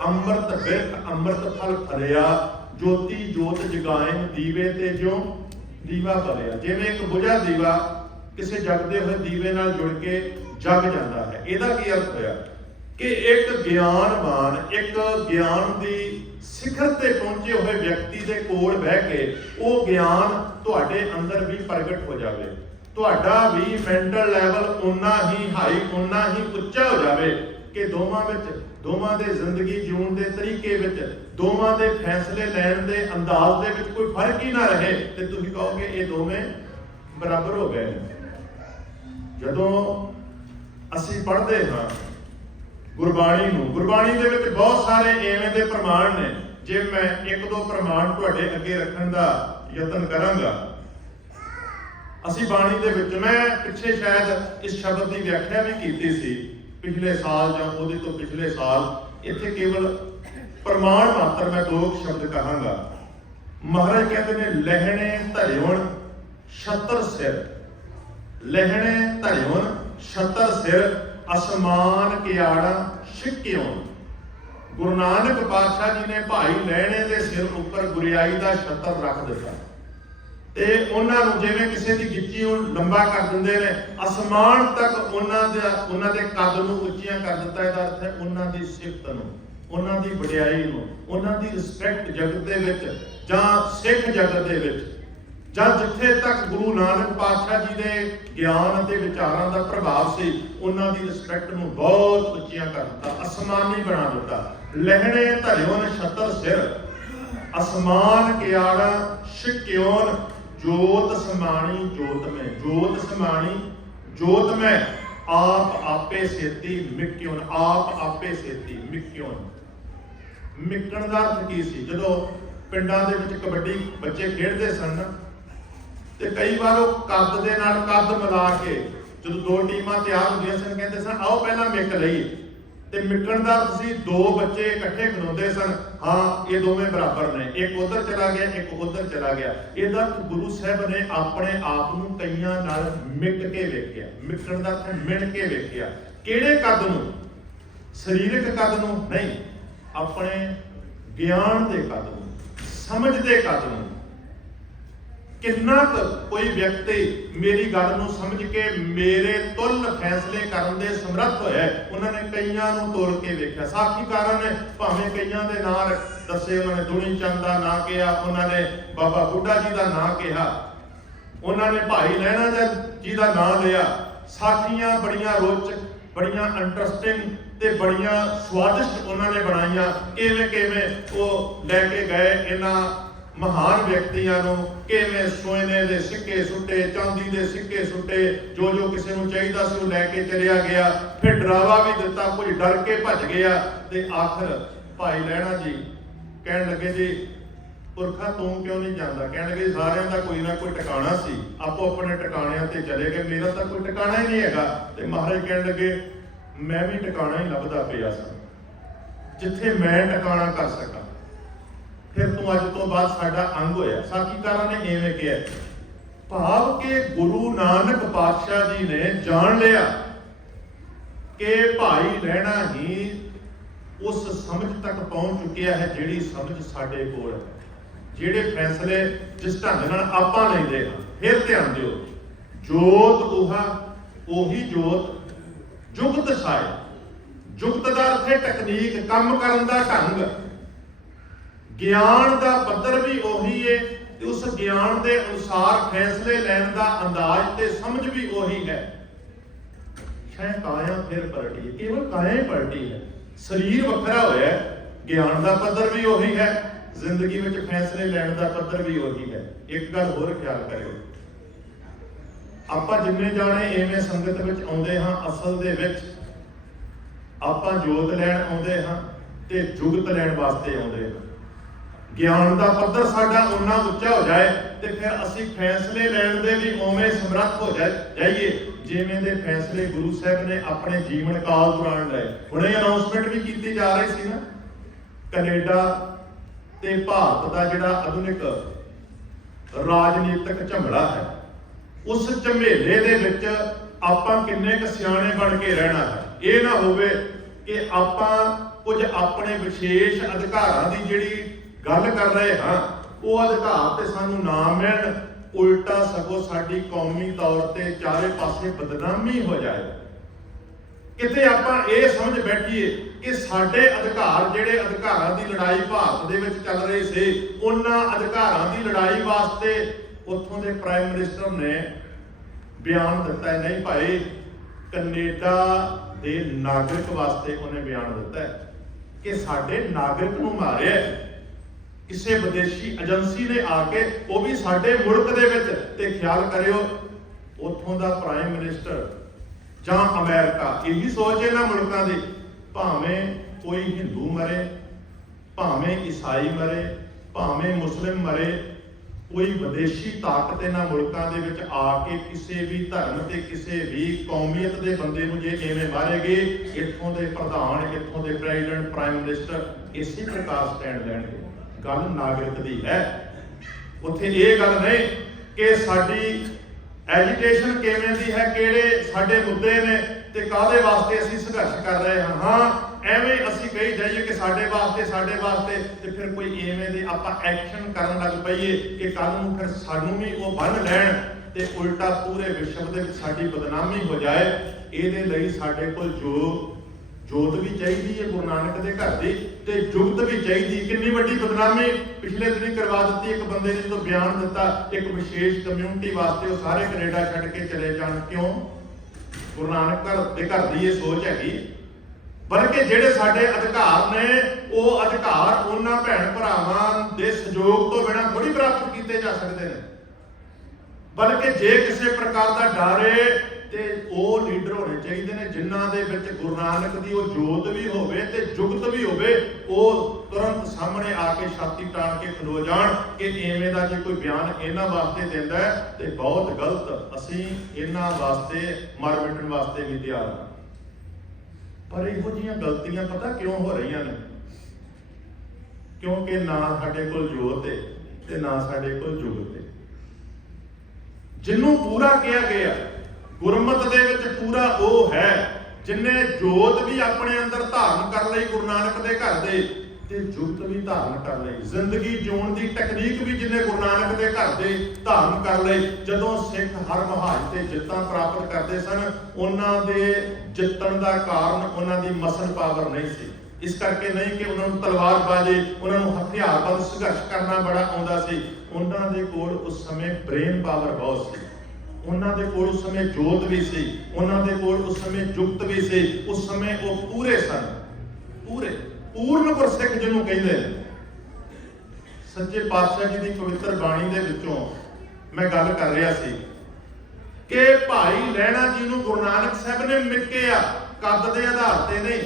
ਅੰਮ੍ਰਿਤ ਬਿਰਖ ਅੰਮ੍ਰਿਤ ਫਲ ਫਲਿਆ, ਜੋਤੀ ਜੋਤ ਜਗਾਇਨ ਦੀਵੇ ਤੇ ਜਿਉ ਦੀਵਾ ਬਲਿਆ। ਜਿਵੇਂ ਇੱਕ ਬੁਝਾ ਦੀਵਾ ਕਿਸੇ ਜਗਦੇ ਹੋਏ ਦੀਵੇ ਨਾਲ ਜੁੜ ਕੇ ਜਗ ਜਾਂਦਾ ਹੈ। ਇਹਦਾ ਕੀ ਅਰਥ ਹੋਇਆ ਕਿ ਇੱਕ ਗਿਆਨਵਾਨ, ਇੱਕ ਗਿਆਨ ਦੀ ਸਿਖਰ ਤੇ ਪਹੁੰਚੇ ਹੋਏ ਵਿਅਕਤੀ ਦੇ ਕੋਲ ਬਹਿ ਕੇ ਉਹ ਗਿਆਨ ਤੁਹਾਡੇ ਅੰਦਰ ਵੀ ਪ੍ਰਗਟ ਹੋ ਜਾਵੇ। ਤੁਹਾਡਾ ਵੀ ਮੈਂਟਲ ਲੈਵਲ ਉਨਾ ਹੀ ਹਾਈ, ਉਨਾ ਹੀ ਉੱਚਾ ਹੋ ਜਾਵੇ ਕਿ ਦੋਵਾਂ ਦੇ ਜ਼ਿੰਦਗੀ ਜਿਉਣ ਦੇ ਤਰੀਕੇ ਵਿੱਚ, ਦੋਵਾਂ ਦੇ ਫੈਸਲੇ ਲੈਣ ਦੇ ਅੰਦਾਜ਼ ਦੇ ਵਿੱਚ ਕੋਈ ਫਰਕ ਹੀ ਨਾ ਰਹੇ ਤੇ ਤੁਸੀਂ ਕਹੋਗੇ ਇਹ ਦੋਵੇਂ ਬਰਾਬਰ ਹੋ ਗਏ। ਜਦੋਂ ਅਸੀਂ ਪੜ੍ਹਦੇ ਹਾਂ ਗੁਰਬਾਣੀ ਨੂੰ, ਗੁਰਬਾਣੀ ਦੇ ਵਿੱਚ ਬਹੁਤ ਸਾਰੇ ਐਵੇਂ ਦੇ ਪ੍ਰਮਾਣ ਨੇ। ਜੇ ਮੈਂ ਇੱਕ ਦੋ ਪ੍ਰਮਾਣ ਤੁਹਾਡੇ ਅੱਗੇ ਰੱਖਣ ਦਾ ਯਤਨ ਕਰਾਂਗਾ। ਅਸੀਂ ਬਾਣੀ ਦੇ ਵਿੱਚ, ਮੈਂ ਪਿੱਛੇ ਸ਼ਾਇਦ ਇਸ ਸ਼ਬਦ ਦੀ ਵਿਆਖਿਆ ਵੀ ਕੀਤੀ ਸੀ ਪਿਛਲੇ ਸਾਲ ਜਾਂ ਉਹਦੇ ਤੋਂ ਪਿਛਲੇ ਸਾਲ। ਇੱਥੇ ਕੇਵਲ ਪ੍ਰਮਾਣ ਮਾਤਰ ਮੈਂ ਦੋ ਸ਼ਬਦ ਕਹਾਂਗਾ। ਮਹਾਰਾਜ ਕਹਿੰਦੇ ਨੇ ਲਹਿਣੇ ਧਰਿਉਣ ਛਤਰ ਸਿਰ, ਲਹਿਣੇ ਧਰਿਉਣ ਛਤਰ ਸਿਰ ਅਸਮਾਨ ਕਿਆੜਾ ਛਿੱਕਿਉਂ। ਗੁਰੂ ਨਾਨਕ ਪਾਤਸ਼ਾਹ ਜੀ ਨੇ ਭਾਈ ਲਹਿਣੇ ਦੇ ਸਿਰ ਉੱਪਰ ਗੁਰਿਆਈ ਦਾ ਛਤਰ ਰੱਖ ਦਿੱਤਾ ਤੇ ਉਹਨਾਂ ਨੂੰ ਜਿਵੇਂ ਕਿਸੇ ਦੀ ਗਿੱਚੀ ਨੂੰ ਲੰਬਾ ਕਰ ਦਿੰਦੇ ਨੇ, ਅਸਮਾਨ ਤੱਕ ਉਹਨਾਂ ਦੇ ਕੱਦ ਨੂੰ ਉੱਚੀਆਂ ਕਰ ਦਿੱਤਾ। ਇਹਦਾ ਅਰਥ ਹੈ ਉਹਨਾਂ ਦੀ ਸਿਫਤ ਨੂੰ, ਉਹਨਾਂ ਦੀ ਵਡਿਆਈ ਨੂੰ, ਉਹਨਾਂ ਦੀ ਰਿਸਪੈਕਟ ਜਗਤ ਦੇ ਵਿੱਚ ਜਾਂ ਸਿੱਖ ਜਗਤ ਦੇ ਵਿੱਚ, ਜਾਂ ਜਿੱਥੇ ਤੱਕ ਗੁਰੂ ਨਾਨਕ ਪਾਤਸ਼ਾਹ ਜੀ ਦੇ ਗਿਆਨ ਅਤੇ ਵਿਚਾਰਾਂ ਦਾ ਪ੍ਰਭਾਵ ਸੀ, ਉਹਨਾਂ ਦੀ ਰਿਸਪੈਕਟ ਨੂੰ ਬਹੁਤ ਉੱਚੀਆਂ ਕਰ ਦਿੱਤਾ, ਅਸਮਾਨੀ ਬਣਾ ਦਿੱਤਾ। ਲਹਿਣੇ ਧਰਿਉਨ ਛਤਰ ਸਿਰ ਅਸਮਾਨ ਕਿਆੜਾ ਛਿਕਿਉਨ, ਜੋਤ ਸਮਾਣੀ ਜੋਤ ਮੈਂ, ਜੋਤ ਸਮਾਣੀ ਜੋਤ ਮੈਂ, ਆਪ ਆਪੇ ਸੇਤੀ ਮਿਕਿਉਨ, ਆਪ ਆਪੇ ਸੇਤੀ ਮਿਕਿਉਨ। ਮਿਕਣ ਦਾ ਅਰਥ ਕੀ ਸੀ? ਜਦੋਂ ਪਿੰਡਾਂ ਦੇ ਵਿੱਚ ਕਬੱਡੀ ਬੱਚੇ ਖੇਡਦੇ ਸਨ ਤੇ ਕਈ ਵਾਰ ਉਹ ਕੱਦ ਦੇ ਨਾਲ ਕੱਦ ਮਿਲਾ ਕੇ ਜਦੋਂ ਦੋ ਟੀਮਾਂ ਤਿਆਰ ਹੁੰਦੀਆਂ ਸਨ, ਕਹਿੰਦੇ ਸਨ ਆਓ ਪਹਿਲਾਂ ਮਿਕ ਲਈਏ। ਤੇ ਮਿਕਣ ਦਾ ਅਰਥ ਸੀ ਦੋ ਬੱਚੇ ਇਕੱਠੇ ਖਲੋਂਦੇ ਸਨ, ਹਾਂ ਇਹ ਦੋਵੇਂ ਬਰਾਬਰ ਨੇ, ਇੱਕ ਉਧਰ ਚਲਾ ਗਿਆ ਇੱਕ ਉਧਰ ਚਲਾ ਗਿਆ। ਇਹਦਾ ਗੁਰੂ ਸਾਹਿਬ ਨੇ ਆਪਣੇ ਆਪ ਨੂੰ ਕਈਆਂ ਨਾਲ ਮਿਕ ਕੇ ਵੇਖਿਆ। ਮਿਕਣ ਦਾ ਅਰਥ ਮਿਣ ਕੇ ਵੇਖਿਆ। ਕਿਹੜੇ ਕੱਦ ਨੂੰ? ਸਰੀਰਕ ਕੱਦ ਨੂੰ ਨਹੀਂ, ਆਪਣੇ ਗਿਆਨ ਦੇ ਕੱਦ ਨੂੰ, ਸਮਝ ਦੇ ਕੱਦ ਨੂੰ। ਕਿੰਨਾ ਕੁ ਕੋਈ ਵਿਅਕਤੀ ਮੇਰੀ ਗੱਲ ਨੂੰ ਸਮਝ ਕੇ ਮੇਰੇ ਤੁਲ ਫੈਸਲੇ ਕਰਨ ਦੇ ਸਮਰੱਥ ਹੋਇਆ। ਉਹਨਾਂ ਨੇ ਕਈਆਂ ਨੂੰ ਤੋਲ ਕੇ ਵੇਖਿਆ। ਸਾਖੀਕਾਰਾਂ ਨੇ ਭਾਵੇਂ ਕਈਆਂ ਦੇ ਨਾਂ ਦੱਸੇ, ਉਹਨਾਂ ਨੇ ਦੁਨੀ ਚੰਦ ਦਾ ਨਾਂ ਕਿਹਾ, ਉਹਨਾਂ ਨੇ ਬਾਬਾ ਬੁੱਢਾ ਜੀ ਦਾ ਨਾਂ ਕਿਹਾ, ਉਹਨਾਂ ਨੇ ਭਾਈ ਲਹਿਣਾ ਜੀ ਦਾ ਨਾਂ ਲਿਆ। ਸਾਖੀਆਂ ਬੜੀਆਂ ਰੋਚਕ, ਬੜੀਆਂ ਇੰਟਰਸਟਿੰਗ ਤੇ ਬੜੀਆਂ ਸਵਾਦਿਸ਼ਟ ਉਹਨਾਂ ਨੇ ਬਣਾਈਆਂ। ਕਿਵੇਂ ਉਹ ਲੈ ਕੇ ਗਏ ਇਹਨਾਂ महान व्यक्तियों नूं किवें सोने दे सिक्के सुट्टे, चांदी दे सिक्के सुट्टे, जो जो किसी नूं चाहिदा सी लैके चलिया गया। फिर डरावा भी दिता, कुछ डर के भज गया ते आखिर भाई लैणा जी कहण लगे जी पुरखा तू क्यों नहीं जाता? कहण लगे सारिਆਂ ਦਾ कोई ना कोई ठिकाना सी, आपो अपने ठिकाणिਆਂ ते चले गए, मेरा तो कोई ठिकाना ही नहीं हैगा। ते महाराज कहण लगे मैं भी ठिकाना ही लभदा पिया सा जिथे मैं ठिकाना कर सका। फिर तू अज तो बाद साडा अंग होया। साखीकारां ने इवें कहा, भाव के गुरु नानक पातशाह जी ने जान लिया कि भाई लैणा ही उस समझ तक पहुंच चुकिया है जिहड़ी समझ साडे कोल है, जिहड़े फैसले जिस ढंग नाल आपां लैंदे हां। फिर ध्यान दिओ, जोत उहा ओही जोत, जुगत साए। जुगत दा अर्थ है तकनीक, काम करन दा ढंग, ज्ञान का पद्धर भी उही है, उस ज्ञान के अनुसार फैसले लैन का अंदाज ते समझ भी उही है। शायद काया फिर पलटी है, केवल काया ही पलटी है, शरीर वखरा होया है, ज्ञान का पद्धर भी उही है, जिंदगी में फैसले लैन का पद्धर भी उही है। एक गल होर ख्याल करियो, आपां जिन्ने जाने इवें संगत विच आउंदे हां, असल दे विच आपां जोत लैण आउंदे हां ते जुगत लैण वास्ते आउंदे हां। ज्ञान का पद्धर साडा उन्ना उच्चा हो जाए तो फिर असी फैसले लैण दे भी उवें समर्थ हो जाइए जिवें दे फैसले गुरु साहब ने अपने जीवन काल दौरान लए। हुणे अनाउंसमेंट भी की जा रही सी ना, कनेडा ते भारत का जिहड़ा आधुनिक राजनीतिक झमड़ा है, उस झमेले दे विच आपां किन्ने क सियाणे बन के रहना है। ये ना होवे कि आपां कुछ अपने विशेष अधिकारां दी जिहड़ी गल कर रहे हाँ वो अधिकार ते सानू ना मिलण, उल्टा सगों साडी कौमी तौर ते चारे पासे बदनामी हो जाए। किते आपां ये समझ बैठीए कि साडे अधिकार जिहड़े अधिकारां दी लड़ाई भारत दे विच चल रही सी, उन्हां अधिकारां दी लड़ाई वास्ते उत्थों दे प्राइम मिनिस्टर ने बयान दिता है। नहीं भाई, कनेडा दे नागरिक वास्ते उन्हें बयान दिता है कि साडे नागरिक नूं मारिया किसी विदेशी एजेंसी ने आके, वो भी साडे मुल्क दे विच। ते ख्याल करियो उत्थों दा प्राइम मिनिस्टर जां अमेरिका, यही सोच है ना मुल्कां दी, भावें कोई हिंदू मरे, भावें ईसाई मरे, भावें मुस्लिम मरे, कोई विदेशी ताकत इन्हां मुल्कां दे विच आके किसी भी धर्म ते किसी भी कौमीयत दे बंदे नूं जे इवें मारेगे, इत्थों दे प्रधान, इत्थों दे प्रेजिडेंट, प्राइम मिनिस्टर इसी प्रकार स्टैंड लैणगे। गल नागरिक दी है, उत्थे ये गल नहीं कि साडी एजुकेशन किवें दी है, किहड़े साडे मुद्दे ने ते काहदे वास्ते असीं संघर्ष कर रहे हां। हाँ एवें असीं कही जाइए कि साडे वास्ते ते फिर कोई इवें दे आपां एक्शन करन लग पईए कि कल नूं फिर सानूं भी वो बन लैण ते उल्टा पूरे विश्व दे विच साडी बदनामी हो जाए। इहदे लई साडे कोल जोत भी चाहिए है गुरु नानक के घर की, ते जुगत भी चाहिए। कितनी बड़ी बदनामी पिछले दिन करवा दी एक बंदे ने, जो बयान दिता एक विशेष कम्यूनिटी वास्ते वो सारे कनेडा छड्ड के चले जाण। क्यों? गुरु नानक के घर की ये सोच हैगी। बल्कि जिहड़े साडे अधिकार ने वो अधिकार उन्हां भैण भरावां दे सहयोग तो बिना थोड़ी प्राप्त किए जा सकते हैं, बल्कि जे किसी प्रकार का डर है ते ਉਹ ਲੀਡਰ होने चाहिए ने जिन्हां दे विच गुरु नानक दी वो जोत भी होवे ते जुगत भी होवे, ਉਹ तुरंत सामने आके छाती ताण के खलो जाण कि इवें दा जे कोई बयान इन्हां वास्ते दिंदा है ते बहुत गलत, असीं इन्हां वास्ते मर मिटण वास्ते भी तैयार हां। पर इहो जिहियां गलतियां पता क्यों हो रही ने? क्योंकि ना साडे कोल जोत है ते ना साडे कोल जुगत है। जिन्हों पूरा किया गया गुरमत दे विच पूरा वो है जिन्ने जोत भी अपने अंदर धारण कर लई गुरु नानक दे घर दे, ते जुगत भी धारण कर लई, जिंदगी जीउण दी तकनीक भी जिन्ने गुरु नानक दे घर दे धारण कर लई। जदों सिख हर महाज ते जित्तां प्राप्त करते सन, उन्हां दे जितण दा कारण उन्हां दी मसल पावर नहीं सी। इस करके नहीं कि उन्होंने तलवारबाजी, उन्होंने हथियारबंद संघर्ष करना बड़ा आउंदा सी। उन्हां दे कोल उस समय ब्रेन पावर बहुत सी, उन्हां दे कोल उस समय जोत भी सी, उन्हां दे कोल उस समय जुगत भी सी। उस समय वो पूरे सन, पूरे पूर्ण गुरसिख जिन्हों कहते हैं। सच्चे पातशाह जी की पवित्र बाणी दे विचों मैं गल कर रहा सी कि भाई लहणा जी नूं गुरु नानक साहब ने मिकिया कद के आधार ते नहीं,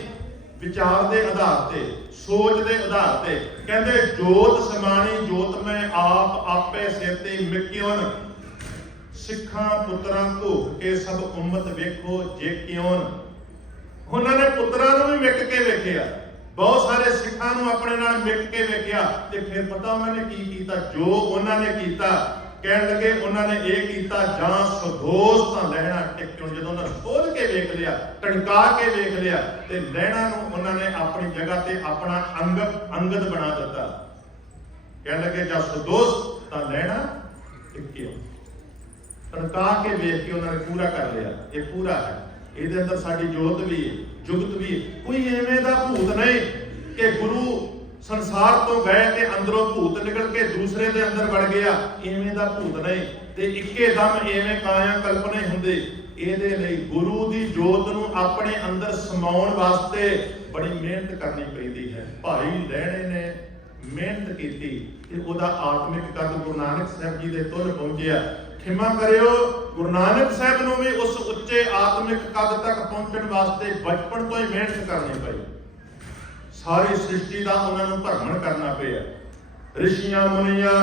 विचार के आधार ते, सोच के आधार ते। कहते जोत समानी जोत में आप आपे सिर ते मिक्योन, सिखां पुत्रां धोख के सब उम्मत वेखो जे क्यों। उन्होंने पुत्रां नूं भी मिक के वेखिया, बहुत सारे सिखां नूं अपने नाल मिक के वेखिया, ते फिर पता उन्होंने की कीता, जो उन्होंने कीता कहन लगे उन्होंने ये कीता जां सदोष तां लहणा टिक्यों। जदों उन्होंने खोल के वेख लिया, टणका के वेख लिया, ते लहणा नूं उन्होंने अपनी जगह ते अपना अंगत बना दिता। कहन लगे जां सदोष तां लहणा टिक्यों, टणका के वेख के उन्होंने पूरा कर लिया। ये पूरा है, ਇਹਦੇ अंदर साडी जोत भी है, जुगत भी है। कोई एवें दा भूत नहीं कि गुरु संसार तो गए ते अंदरों भूत निकल के दूसरे दे अंदर वड़ गया, एवें दा भूत नहीं ते इक्के दम एवें काया कल्प नहीं हुंदे। ਇਹਦੇ ਲਈ गुरु दी जोत नूं अपने अंदर समाउण वास्ते बड़ी मेहनत करनी पैंदी है। भाई लहणे ने मेहनत कीती ते ओदा आत्मिक कद गुरु नानक साहब जी दे तुल पहुंचिया। खिमा करियो, गुरु नानक साहब नूं भी उस उच्चे आत्मिक कद तक पहुंचण वास्ते बचपन तो ही मेहनत करनी पई। सारी सृष्टि का उन्होंने भ्रमण करना पिया, ऋषियां मुनियां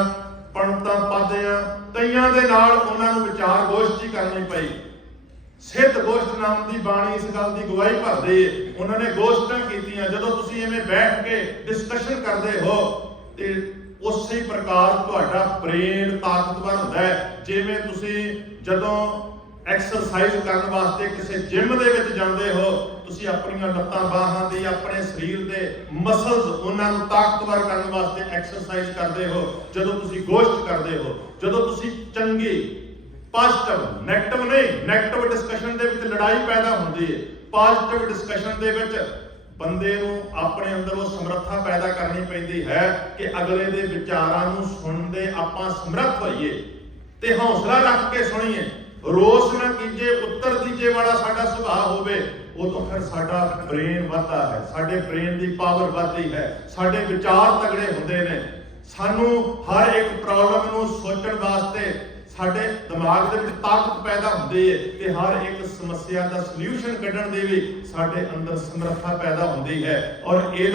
पंडितां पादियां कईयां दे नाल उन्होंने विचार गोष्ठी करनी पई। सिद्ध गोष्ठ नाम की बाणी इस गल की गवाही भरदी है। उन्होंने गोष्ठां कीतियां, जदों तुसीं इवें बैठ के डिस्कशन करते हो ते उसी प्रकार तुहाडा ब्रेन ताकतवर हुंदा है। जिवें तुसीं जदों एक्सरसाइज करने वास्ते किसी जिम दे विच जांदे हो, तुसीं अपनियां लत्तां बाहां दी अपने शरीर दे मसल्स उन्हां नूं ताकतवर करने वास्ते एक्सरसाइज करते हो। जदों तुसीं गोष्ठ करते हो, जदों तुसीं चंगी पॉजिटिव नैगेटिव नहीं, नैगेटिव डिस्कशन दे विच लड़ाई पैदा हुंदी है। पॉजिटिव डिस्कशन दे विच बंदे नूं अपने अंदर वो समर्था पैदा करनी पैंदी है कि अगले दे विचारां नूं सुणदे आपां समर्थ होईए ते हौसला रख के सुणीए। रोस ना कीजे, उत्तर दीजे वाला साडा सुभाव होवे, उदों फिर साडा ब्रेन वधदा है, साडे ब्रेन दी पावर वधदी है, साडे विचार तगड़े हुंदे ने। सानू हर एक प्रॉब्लम नूं सोचण वास्ते साडे दिमाग दे विच ताकत पैदा हुंदी है ते हर एक समस्या दा सॉल्यूशन कढण दी भी साडे अंदर समर्था पैदा हुंदी है। और ये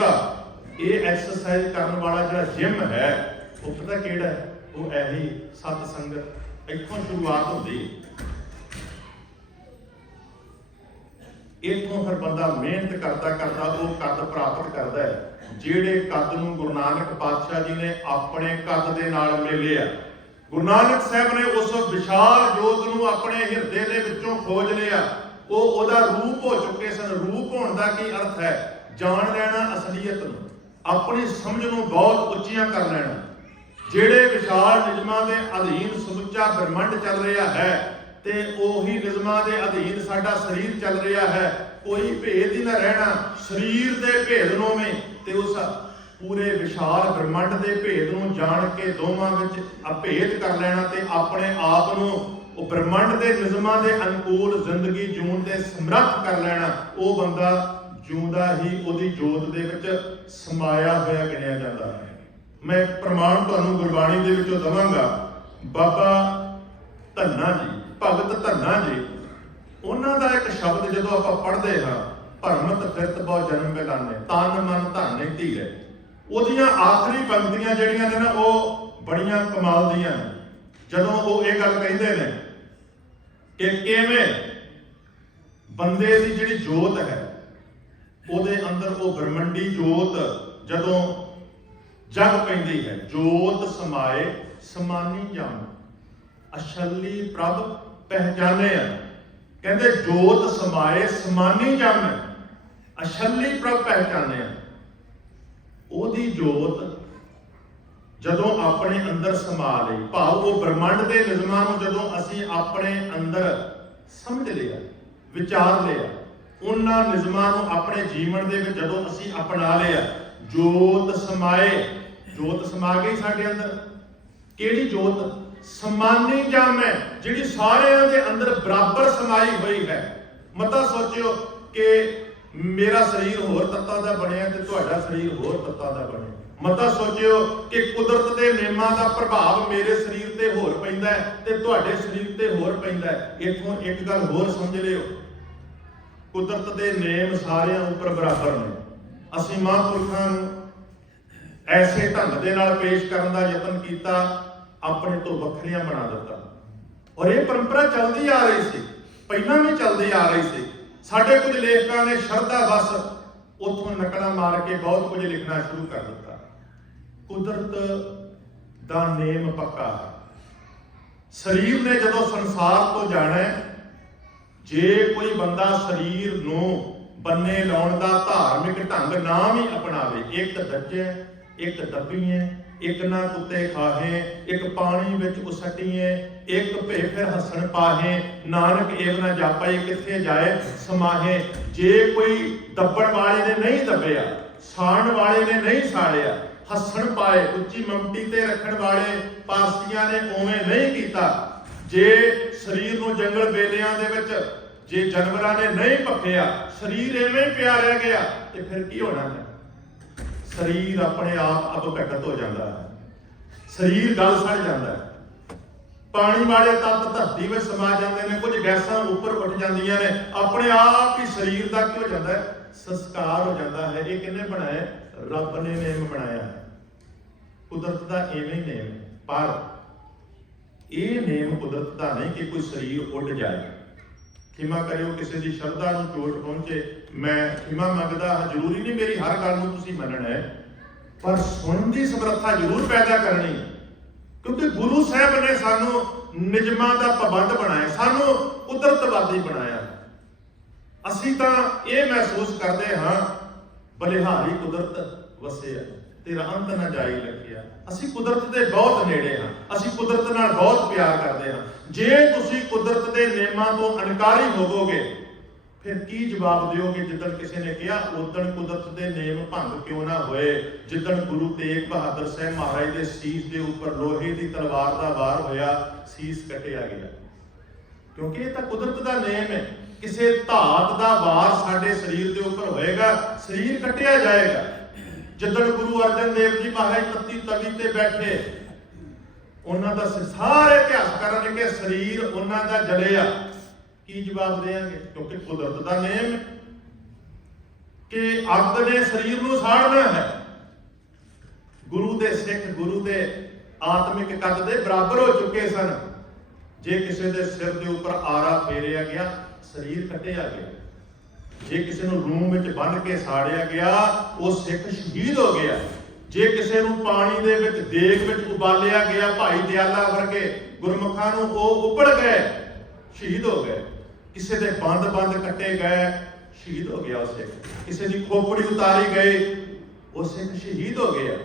एक्सरसाइज करन वाला जिहड़ा जिम है वो पता किहड़ा है, वो ऐही सत संगत इत्थों शुरुआत होंदी है। इत्थों फिर बंदा मेहनत करता करता वो कद प्राप्त करता है, जिहड़े कद नूं गुरु नानक पातशाह जी ने अपने कद दे नाल मिलिया। गुरु नानक साहब ने उस विशाल जोत नूं अपने हिरदे दे विचों खोज लिया। वो ओदा रूप हो चुके सन। रूप होण दा की अर्थ है? जान लेना असलीयत नूं, अपनी समझ नूं बहुत उच्चियां कर लेना। जिहड़े विशाल निजमां दे अधीन समुच्चा ब्रह्मंड चल रहा है ते ओही निजमां दे अधीन साडा शरीर चल रहा है। कोई भेद ही ना रहना शरीर दे भेद नूं में ते उस पूरे विशाल ब्रह्मंड के भेद नूं जान के दोवां विच अभेद कर लेना ते अपने आप नूं ਉਹ ਬ੍ਰਹਮੰਡ ਦੇ ਨਿਯਮਾਂ ਦੇ ਅਨੁਕੂਲ ਜ਼ਿੰਦਗੀ ਜੂਣ ਦੇ ਸਮਰੱਥ ਕਰ ਲੈਣਾ। ਉਹ ਬੰਦਾ ਜਿਉਂਦਾ ਹੀ ਉਹਦੀ ਜੋਤ ਦੇ ਵਿੱਚ ਸਮਾਇਆ ਹੋਇਆ ਗਿਣਿਆ ਜਾਂਦਾ ਹੈ। ਮੈਂ ਪ੍ਰਮਾਣ ਤੁਹਾਨੂੰ ਗੁਰਬਾਣੀ ਦੇ ਵਿੱਚੋਂ ਦਵਾਂਗਾ। ਬਾਬਾ ਧੰਨਾ ਜੀ, ਭਗਤ ਧੰਨਾ ਜੀ, ਉਹਨਾਂ ਦਾ ਇੱਕ ਸ਼ਬਦ ਜਦੋਂ ਆਪਾਂ ਪੜ੍ਹਦੇ ਹਾਂ, ਭਰਮਤ ਫਿਰਤ ਬਹੁ ਜਨਮ ਮਿਲਾਨੇ ਤਨ ਮਨ ਧਰਨੇ ਧੀਰੇ, ਉਹਦੀਆਂ ਆਖਰੀ ਪੰਕਤੀਆਂ ਜਿਹੜੀਆਂ ਨੇ ਨਾ ਉਹ ਬੜੀਆਂ ਕਮਾਲ ਦੀਆਂ ਨੇ। ਜਦੋਂ ਉਹ ਇਹ ਗੱਲ ਕਹਿੰਦੇ ਨੇ ਕਿ ਕਿਵੇਂ ਬੰਦੇ ਦੀ ਜਿਹੜੀ ਜੋਤ ਹੈ ਉਹਦੇ ਅੰਦਰ ਉਹ ਬ੍ਰਹਮੰਡੀ ਜੋਤ ਜਦੋਂ ਜਗ ਪੈਂਦੀ ਹੈ, ਜੋਤ ਸਮਾਏ ਸਮਾਨੀ ਜਮ ਅਛਲੀ ਪ੍ਰਭ ਪਹਿਚਾਨੇ। ਕਹਿੰਦੇ ਜੋਤ ਸਮਾਏ ਸਮਾਨੀ ਜਮ ਅਛਲੀ ਪ੍ਰਭ ਪਹਿਚਾਨੇ। ਉਹਦੀ ਜੋਤ ਜਦੋਂ ਆਪਣੇ ਅੰਦਰ ਸਮਾ ਲਈ, ਭਾਵ ਉਹ ਬ੍ਰਹਮੰਡ ਦੇ ਨਿਯਮਾਂ ਨੂੰ ਜਦੋਂ ਅਸੀਂ ਆਪਣੇ ਅੰਦਰ ਸਮਝ ਲਿਆ, ਵਿਚਾਰ ਲਿਆ, ਉਹਨਾਂ ਨਿਯਮਾਂ ਨੂੰ ਆਪਣੇ ਜੀਵਨ ਦੇ ਵਿੱਚ ਜਦੋਂ ਅਸੀਂ ਅਪਣਾ ਲਿਆ, ਜੋਤ ਸਮਾਏ, ਜੋਤ ਸਮਾ ਗਈ ਸਾਡੇ ਅੰਦਰ। ਕਿਹੜੀ ਜੋਤ? ਸਮਾਨੀ ਜਮ ਹੈ, ਜਿਹੜੀ ਸਾਰਿਆਂ ਦੇ ਅੰਦਰ ਬਰਾਬਰ ਸਮਾਈ ਹੋਈ ਹੈ। ਮਤਾ ਸੋਚਿਓ ਕਿ ਮੇਰਾ ਸਰੀਰ ਹੋਰ ਤੱਤਾਂ ਦਾ ਬਣਿਆ ਤੇ ਤੁਹਾਡਾ ਸਰੀਰ ਹੋਰ ਤੱਤਾਂ ਦਾ ਬਣਿਆ। ਮਤਾ ਸੋਚਿਓ ਕਿ ਕੁਦਰਤ ਦੇ ਨਿਯਮਾਂ ਦਾ ਪ੍ਰਭਾਵ ਮੇਰੇ ਸਰੀਰ ਤੇ ਹੋਰ ਪੈਂਦਾ ਹੈ ਤੇ ਤੁਹਾਡੇ ਸਰੀਰ ਤੇ ਹੋਰ ਪੈਂਦਾ ਹੈ। ਇੱਥੋਂ ਇੱਕ ਗੱਲ ਹੋਰ ਸਮਝ ਲਿਓ, ਕੁਦਰਤ ਦੇ ਨਿਯਮ ਸਾਰਿਆਂ ਉੱਪਰ ਬਰਾਬਰ ਨੇ। ਅਸੀਂ ਮਹਾਂਪੁਰਖਾਂ ਨੂੰ ਐਸੇ ਢੰਗ ਦੇ ਨਾਲ ਪੇਸ਼ ਕਰਨ ਦਾ ਯਤਨ ਕੀਤਾ, ਆਪਣੇ ਤੋਂ ਵੱਖਰੀਆਂ ਬਣਾ ਦਿੱਤਾ। ਔਰ ਇਹ ਪਰੰਪਰਾ ਚੱਲਦੀ ਆ ਰਹੀ ਸੀ, ਪਹਿਲਾਂ ਵੀ ਚੱਲਦੀ ਆ ਰਹੀ ਸੀ। ਸਾਡੇ ਕੁਝ ਲੇਖਕਾਂ ਨੇ ਸ਼ਰਧਾ ਵਸ ਉੱਥੋਂ ਨਕਲਾਂ ਮਾਰ ਕੇ ਬਹੁਤ ਕੁਝ ਲਿਖਣਾ ਸ਼ੁਰੂ ਕਰ ਦਿੱਤਾ। ਕੁਦਰਤ ਦਾ ਨੇਮ ਪੱਕਾ ਹੈ। ਸਰੀਰ ਨੇ ਜਦੋਂ ਸੰਸਾਰ ਤੋਂ ਜਾਣਾ, ਜੇ ਕੋਈ ਬੰਦਾ ਸਰੀਰ ਨੂੰ ਬੰਨੇ ਲਾਉਣ ਦਾ ਧਾਰਮਿਕ ਢੰਗ ਨਾ ਵੀ ਅਪਣਾਵੇ, ਇੱਕ ਦੱਜੇ, ਇੱਕ ਦੱਬੀਏ, ਇੱਕ ਨਾ ਕੁੱਤੇ ਖਾਹੇ, ਇੱਕ ਪਾਣੀ ਵਿੱਚ ਉਸਟੀਏ, ਇੱਕ ਭੇ ਫਿਰ ਹੱਸਣ ਪਾਹੇ, ਨਾਨਕ ਏਵ ਨਾ ਜਾਪੇ ਕਿੱਥੇ ਜਾਏ ਸਮਾਹੇ। ਜੇ ਕੋਈ ਦੱਬਣ ਵਾਲੇ ਨੇ ਨਹੀਂ ਦੱਬਿਆ, ਸਾੜਨ ਵਾਲੇ ਨੇ ਨਹੀਂ ਸਾੜਿਆ, ਹੱਸਣ ਪਾਏ, ਉੱਚੀ ਮਮਤੀ ਤੇ ਰੱਖਣ ਵਾਲੇ ਪਾਰਸੀਆਂ ਨੇ ਉਵੇਂ ਨਹੀਂ ਕੀਤਾ, ਜੇ ਸਰੀਰ ਨੂੰ ਜੰਗਲ ਬੇਲਿਆਂ ਦੇ ਵਿੱਚ ਜੇ ਜਾਨਵਰਾਂ ਨੇ ਨਹੀਂ ਭੱਖਿਆ, ਸਰੀਰ ਐਵੇਂ ਪਿਆ ਰਹਿ ਗਿਆ, ਤੇ ਫਿਰ ਕੀ ਹੋਣਾ ਹੈ? ਸਰੀਰ ਆਪਣੇ ਆਪ ਅਪਘਟਿਤ ਹੋ ਜਾਂਦਾ ਹੈ, ਸਰੀਰ ਗਲ ਸੜ ਜਾਂਦਾ ਹੈ। ਪਾਣੀ ਵਾਲੇ ਤੱਤ ਧਰਤੀ ਵਿੱਚ ਸਮਾ ਜਾਂਦੇ ਨੇ, ਕੁਝ ਗੈਸਾਂ ਉੱਪਰ ਉੱਠ ਜਾਂਦੀਆਂ ਨੇ, ਆਪਣੇ ਆਪ ਹੀ ਸਰੀਰ ਦਾ ਕੀ ਹੋ ਜਾਂਦਾ ਹੈ? ਸੰਸਕਾਰ ਹੋ ਜਾਂਦਾ ਹੈ। ਇਹ ਕਿਹਨੇ ਬਣਾਇਆ? ਰੱਬ ਨੇ ਨੇਮ ਬਣਾਇਆ ਹੈ। ਕੁਦਰਤ ਦਾ ਐਵੇਂ ਹੀ ਨੇਮ ਹੈ, ਪਰ ਇਹ ਨੇਮ ਕੁਦਰਤ ਦਾ ਨਹੀਂ ਕਿ ਕੋਈ ਸਰੀਰ ਉੱਡ ਜਾਏ। ਖਿਮਾ ਕਰਿਓ, ਕਿਸੇ ਦੀ ਸ਼ਰਧਾ ਨੂੰ ਚੋਟ ਪਹੁੰਚੇ, ਮੈਂ ਖਿਮਾ ਮੰਗਦਾ ਹਾਂ। ਜ਼ਰੂਰੀ ਨਹੀਂ ਮੇਰੀ ਹਰ ਗੱਲ ਨੂੰ ਤੁਸੀਂ ਮੰਨਣਾ ਹੈ, ਪਰ ਸੁਣਨ ਦੀ ਸਮਰੱਥਾ ਜ਼ਰੂਰ ਪੈਦਾ ਕਰਨੀ, ਕਿਉਂਕਿ ਗੁਰੂ ਸਾਹਿਬ ਨੇ ਸਾਨੂੰ ਨਿਯਮਾਂ ਦਾ ਪਾਬੰਦ ਬਣਾਇਆ, ਸਾਨੂੰ ਕੁਦਰਤਵਾਦੀ ਬਣਾਇਆ। ਅਸੀਂ ਤਾਂ ਇਹ ਮਹਿਸੂਸ ਕਰਦੇ ਹਾਂ ਬਲਿਹਾਰੀ ਕੁਦਰਤ ਵਸਿਆ, ਤੇਰਾ ਅੰਤ ਨਾ ਜਾਈ ਲਖਿਆ। ਅਸੀਂ ਕੁਦਰਤ ਦੇ ਬਹੁਤ ਨੇੜੇ ਹਾਂ, ਅਸੀਂ ਕੁਦਰਤ ਨਾਲ ਬਹੁਤ ਪਿਆਰ ਕਰਦੇ ਹਾਂ। ਜੇ ਤੁਸੀਂ ਕੁਦਰਤ ਦੇ ਨਿਯਮਾਂ ਤੋਂ ਅਨਕਾਰੀ ਹੋਵੋਗੇ, ਫਿਰ ਕੀ ਜਵਾਬ ਦਿਓਗੇ? ਜਿੱਦਣ ਕਿਸੇ ਨੇ ਕਿਹਾ ਉਦਣ ਕੁਦਰਤ ਦੇ ਨਿਯਮ ਭੰਗ ਕਿਉਂ ਨਾ ਹੋਏ, ਜਿੱਦਣ ਗੁਰੂ ਤੇਗ ਬਹਾਦਰ ਸਾਹਿਬ ਮਹਾਰਾਜ ਦੇ ਸੀਸ ਦੇ ਉੱਪਰ ਲੋਹੇ ਦੀ ਤਲਵਾਰ ਦਾ ਵਾਰ ਹੋਇਆ, ਸੀਸ ਕੱਟਿਆ ਗਿਆ, ਕਿਉਂਕਿ ਇਹ ਤਾਂ ਕੁਦਰਤ ਦਾ ਨਿਯਮ ਹੈ। ਕਿਸੇ ਧਾਤ ਦਾ ਵਾਰ ਸਾਡੇ ਸਰੀਰ ਦੇ ਉੱਪਰ ਹੋਏਗਾ, ਸਰੀਰ ਕੱਟਿਆ ਜਾਏਗਾ। ਜਿੱਦਣ ਗੁਰੂ ਅਰਜਨ ਦੇਵ ਜੀ ਮਹਾਰਾਜ ਤੱਤੀ ਤਵੀ ਤੇ ਬੈਠੇ, ਉਹਨਾਂ ਦਾ ਸਾਰੇ ਇਤਿਹਾਸਕਾਰਾਂ ਨੇ ਕਿ ਸਰੀਰ ਉਹਨਾਂ ਦਾ ਜਲਿਆ, ਕੀ ਜਵਾਬ ਦੇਣਗੇ? ਕਿਉਂਕਿ ਕੁਦਰਤ ਦਾ ਨਿਯਮ ਕਿ ਅੱਗ ਨੇ ਸਰੀਰ ਨੂੰ ਸਾੜਨਾ ਹੈ। ਗੁਰੂ ਦੇ ਸਿੱਖ ਗੁਰੂ ਦੇ ਆਤਮਿਕ ਕੱਦ ਦੇ ਬਰਾਬਰ ਹੋ ਚੁੱਕੇ ਸਨ। ਜੇ ਕਿਸੇ ਦੇ ਸਿਰ ਦੇ ਉੱਪਰ ਆਰਾ ਫੇਰਿਆ ਗਿਆ, ਸਰੀਰ ਕੱਟਿਆ ਗਿਆ। ਜੇ ਕਿਸੇ ਨੂੰ ਰੂਮ ਵਿੱਚ ਬੰਨ੍ਹ ਕੇ ਸਾੜਿਆ ਗਿਆ, ਉਹ ਸਿੱਖ ਸ਼ਹੀਦ ਹੋ ਗਿਆ। ਜੇ ਕਿਸੇ ਨੂੰ ਪਾਣੀ ਦੇ ਵਿੱਚ ਦੇਗ ਵਿੱਚ ਉਬਾਲਿਆ ਗਿਆ, ਭਾਈ ਦਿਆਲਾ ਵਰਗੇ ਗੁਰਮੁਖਾਂ ਨੂੰ ਉਹ ਉਬਲ ਗਏ, ਸ਼ਹੀਦ ਹੋ ਗਏ। ਕਿਸੇ ਦੇ ਬੰਦ ਕੱਟੇ ਗਏ, ਸ਼ਹੀਦ ਹੋ ਗਿਆ ਉਹ ਸਿੱਖ। ਕਿਸੇ ਦੀ ਖੋਪੜੀ ਉਤਾਰੀ ਗਈ, ਉਹ ਸਿੱਖ ਸ਼ਹੀਦ ਹੋ ਗਿਆ।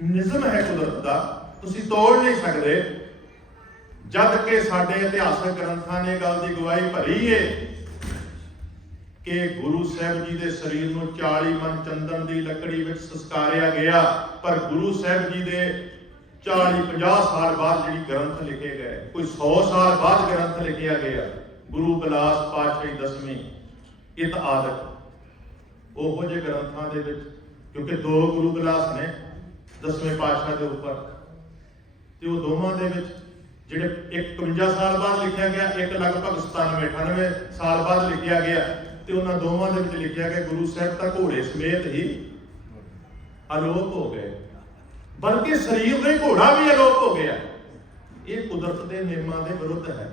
ਨਿਯਮ ਹੈ ਕੁਦਰਤ ਦਾ, ਤੁਸੀਂ ਤੋੜ ਨਹੀਂ ਸਕਦੇ। ਜਦ ਕਿ ਸਾਡੇ ਇਤਿਹਾਸਕ ਗ੍ਰੰਥਾਂ ਨੇ ਗੱਲ ਦੀ ਗਵਾਹੀ ਭਰੀ ਹੈ ਕਿ ਗੁਰੂ ਸਾਹਿਬ ਜੀ ਦੇ ਸਰੀਰ ਨੂੰ 40 ਮਣ ਚੰਦਨ ਦੀ ਲੱਕੜੀ ਵਿੱਚ ਸੰਸਕਾਰਿਆ ਗਿਆ, ਪਰ ਗੁਰੂ ਸਾਹਿਬ ਜੀ ਦੇ 40-50 ਸਾਲ ਬਾਅਦ ਜਿਹੜੀ ਗ੍ਰੰਥ ਲਿਖੇ ਗਏ, ਕੋਈ 100 ਸਾਲ ਬਾਅਦ ਗ੍ਰੰਥ ਲਿਖਿਆ ਗਿਆ। ਗੁਰੂ ਬਿਲਾਸ ਪਾਤਸ਼ਾਹੀ 10ਵੀਂ ਇਤ ਆਦਿਕ ਉਹੋ ਜਿਹੇ ਗ੍ਰੰਥਾਂ ਦੇ ਵਿੱਚ, ਕਿਉਂਕਿ 2 ਗੁਰੂ ਬਿਲਾਸ ਨੇ 10ਵੇਂ ਪਾਤਸ਼ਾਹ ਦੇ ਉੱਪਰ, ਤੇ ਉਹ ਦੋਵਾਂ ਦੇ ਵਿੱਚ ਜਿਹੜੇ ਇੱਕ 51 ਸਾਲ ਬਾਅਦ ਲਿਖਿਆ ਗਿਆ, ਇੱਕ ਲਗਭਗ 97-98 ਸਾਲ ਬਾਅਦ ਲਿਖਿਆ ਗਿਆ, ਤੇ ਉਹਨਾਂ ਦੋਵਾਂ ਦੇ ਵਿੱਚ ਲਿਖਿਆ ਗਿਆ ਗੁਰੂ ਸਾਹਿਬ ਤਾਂ ਘੋੜੇ ਸਮੇਤ ਹੀ ਅਲੋਪ ਹੋ ਗਏ, ਬਲਕਿ ਸਰੀਰ ਦੇ ਘੋੜਾ ਵੀ ਅਲੋਪ ਹੋ ਗਿਆ। ਇਹ ਕੁਦਰਤ ਦੇ ਨਿਯਮਾਂ ਦੇ ਵਿਰੁੱਧ ਹੈ।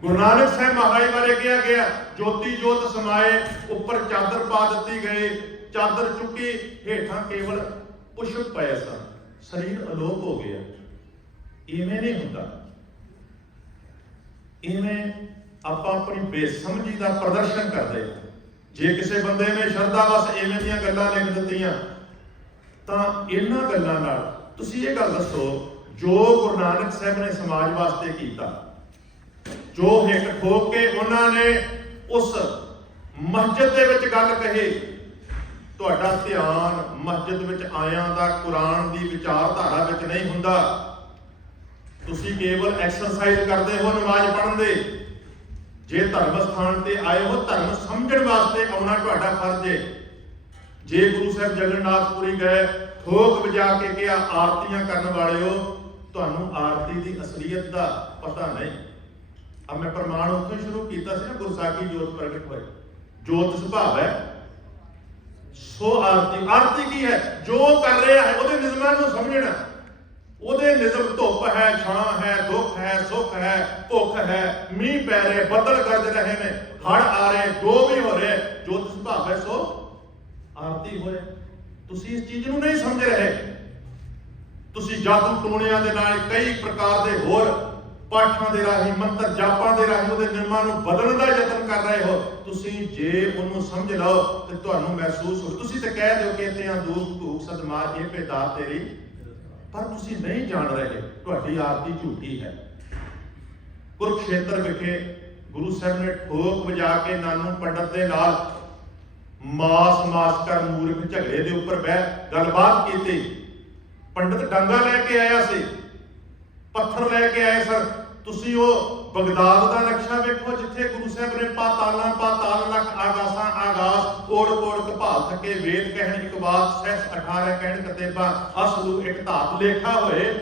ਗੁਰੂ ਨਾਨਕ ਸਾਹਿਬ ਮਹਾਰਾਜ ਬਾਰੇ ਕਿਹਾ ਗਿਆ, ਜੋਤੀ ਜੋਤ ਸਮਾਏ, ਉੱਪਰ ਚਾਦਰ ਪਾ ਦਿੱਤੀ ਗਈ, ਚਾਦਰ ਚੁੱਕੀ, ਹੇਠਾਂ ਕੇਵਲ ਪੁਸ਼ਪ ਪਏ ਸਨ, ਸਰੀਰ ਅਲੋਪ ਹੋ ਗਿਆ। ਇਵੇਂ ਨਹੀਂ ਹੁੰਦਾ। ਇਵੇਂ ਆਪਾਂ ਆਪਣੀ ਬੇਸਮਝੀ ਦਾ ਪ੍ਰਦਰਸ਼ਨ ਕਰਦੇ ਹਾਂ। ਜੇ ਕਿਸੇ ਬੰਦੇ ਨੇ ਸ਼ਰਧਾ ਵਸ ਇਵੇਂ ਦੀਆਂ ਗੱਲਾਂ ਲਿਖ ਦਿੱਤੀਆਂ, ਤਾਂ ਇਹਨਾਂ ਗੱਲਾਂ ਨਾਲ ਤੁਸੀਂ ਇਹ ਗੱਲ ਦੱਸੋ, ਜੋ ਗੁਰੂ ਨਾਨਕ ਸਾਹਿਬ ਨੇ ਸਮਾਜ ਵਾਸਤੇ ਕੀਤਾ, ਜੋ ਹਿੱਕ ਠੋਕ ਕੇ ਉਹਨਾਂ ਨੇ ਉਸ ਮਸਜਿਦ ਦੇ ਵਿੱਚ ਗੱਲ ਕਹੀ, ਤੁਹਾਡਾ ਧਿਆਨ ਮਸਜਿਦ ਵਿੱਚ ਆਇਆਂ ਦਾ ਕੁਰਾਨ ਦੀ ਵਿਚਾਰਧਾਰਾ ਵਿੱਚ ਨਹੀਂ ਹੁੰਦਾ। ਤੁਸੀਂ ਕੇਵਲ ਐਕਸਰਸਾਈਜ਼ ਕਰਦੇ ਹੋ ਨਮਾਜ਼ ਪੜ੍ਹਨ ਦੇ। ਜੇ ਧਰਮ ਸਥਾਨ ਤੇ ਆਏ ਹੋ, ਧਰਮ ਸਮਝਣ ਵਾਸਤੇ ਆਉਣਾ ਤੁਹਾਡਾ ਫਰਜ਼ ਹੈ। ਜੇ ਗੁਰੂ ਸਾਹਿਬ ਜਗन्नाथपुरी गए ठोक वजा के कहा आरतियां करने वाले हो, ਤੁਹਾਨੂੰ आरती की असलीयत का पता नहीं। अब मैं प्रमाण उत्थों ही शुरू किया ना, गुरसाखी जोत प्रगट होए, जोत सुभाव है सो आरती। आरती की है जो कर रहा है ਉਹਦੇ ਨਿਯਮਾਂ ਨੂੰ ਸਮਝਣਾ। ਉਹਦੇ ਨਿਯਮ ਧੁੱਪ है, ਛਾਂ है, दुख है, सुख है, भुख है, मींह पै रहे, बदल गरज रहे ने, हड़ आ रहे, जो भी हो रहे, जोत सुभाव है सो आरती होए। ਤੁਸੀਂ ਇਸ ਚੀਜ਼ ਨੂੰ ਨਹੀਂ ਸਮਝ ਰਹੇ। ਤੁਸੀਂ ਜਾਦੂ ਟੂਣਿਆਂ ਦੇ ਨਾਲ ਕਈ ਪ੍ਰਕਾਰ ਦੇ ਹੋਰ ਪਾਠਾਂ ਦੇ ਰਾਹੀਂ, ਮੰਤਰ ਜਾਪਾਂ ਦੇ ਰਾਹੀਂ ਉਹਦੇ ਨਿਯਮਾਂ ਨੂੰ ਬਦਲਣ ਦਾ ਯਤਨ ਕਰ ਰਹੇ ਹੋ। ਤੁਸੀਂ ਜੇ ਉਹਨੂੰ ਸਮਝ ਲਓ ਤੇ ਤੁਹਾਨੂੰ ਮਹਿਸੂਸ ਹੋ, ਤੁਸੀਂ ਤਾਂ ਕਹਿ ਦਿਓ ਕਿ ਤਿਆਂ ਦੂਰ ਧੂਕ ਸਦਮਾ ਇਹ ਪੈਦਾ ਤੇਰੀ, ਪਰ ਤੁਸੀਂ ਨਹੀਂ ਜਾਣ ਰਹੇ, ਤੁਹਾਡੀ ਆਰਤੀ ਝੂਠੀ ਹੈ। ਕੁਰੂਖੇਤਰ ਵਿਖੇ ਗੁਰੂ ਸਾਹਿਬ ਨੇ ਠੋਕ ਵਜਾ ਕੇ ਨਾਨੂ ਪੰਡਤ ਦੇ ਨਾਲ ਮਾਸ ਕਰ ਮੂਰਖ ਝਗੜੇ ਦੇ ਉੱਪਰ ਬਹਿ ਗੱਲਬਾਤ ਕੀਤੀ। ਪੰਡਤ ਡਾਂਗਾ ਲੈ ਕੇ ਆਇਆ ਸੀ, ਪੱਥਰ ਲੈ ਕੇ ਆਏ ਸਰ। ਤੁਸੀਂ ਉਹ ਬਗਦਾਦ ਦਾ ਨਕਸ਼ਾ ਵੇਖੋ ਜਿੱਥੇ ਗੁਰੂ ਸਾਹਿਬ ਨੇ ਪਾਤਾਲ ਲੱਖ ਆਗਾਸਾਂ ਆਗਾਸ ਓੜ ਕਪਾਲ ਥਕੇ ਵੇਦ ਕਹਿਣ ਇੱਕ ਬਾਤ ਸਹਿਸ 18 ਕਹਿਣ ਕਤੇਬਾ ਅਸਲੂ ਇੱਕ ਧਾਤ ਲੇਖਾ ਹੋਏ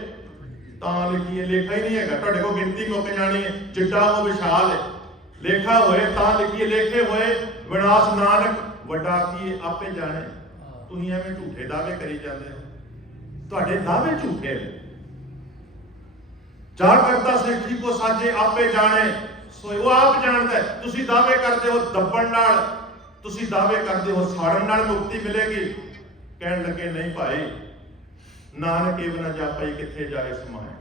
ਤਾਂ ਲਿਖੀਏ। ਲੇਖਾ ਹੀ ਨਹੀਂ ਹੈਗਾ, ਤੁਹਾਡੇ ਕੋਲ ਗਿਣਤੀ ਮੁੱਕ ਜਾਣੀ ਹੈ, ਜਿੱਡਾ ਉਹ ਵਿਸ਼ਾਲ ਹੈ। ਲੇਖਾ ਹੋਏ ਤਾਂ ਲਿਖੀਏ, ਲੇਖੇ ਹੋਏ ਵਿਨਾਸ਼ ਨਾਨਕ ਵੱਡਾ ਕੀ ਆਪੇ ਜਾਣੇ। ਤੁਸੀਂ ਐਵੇਂ ਝੂਠੇ ਦਾਅਵੇ ਕਰੀ ਜਾਂਦੇ ਹੋ, ਤੁਹਾਡੇ ਦਾਅਵੇ ਝੂਠੇ ਨੇ। ਜਾ ਕਰਤਾ ਸੇਠੀ ਕੋ ਸਾਜੇ ਆਪੇ ਜਾਣੇ, ਸੋ ਉਹ ਆਪ ਜਾਣਦਾ। ਤੁਸੀਂ ਦਾਅਵੇ ਕਰਦੇ ਹੋ ਦੱਬਣ ਨਾਲ, ਤੁਸੀਂ ਦਾਅਵੇ ਕਰਦੇ ਹੋ ਸਾੜਨ ਨਾਲ ਮੁਕਤੀ ਮਿਲੇਗੀ। ਕਹਿਣ ਲੱਗੇ ਨਹੀਂ ਭਾਈ, ਨਾਨਕ ਏਵ ਨਾ ਜਾਪਈ ਕਿੱਥੇ ਜਾਏ ਸਮਾਏ।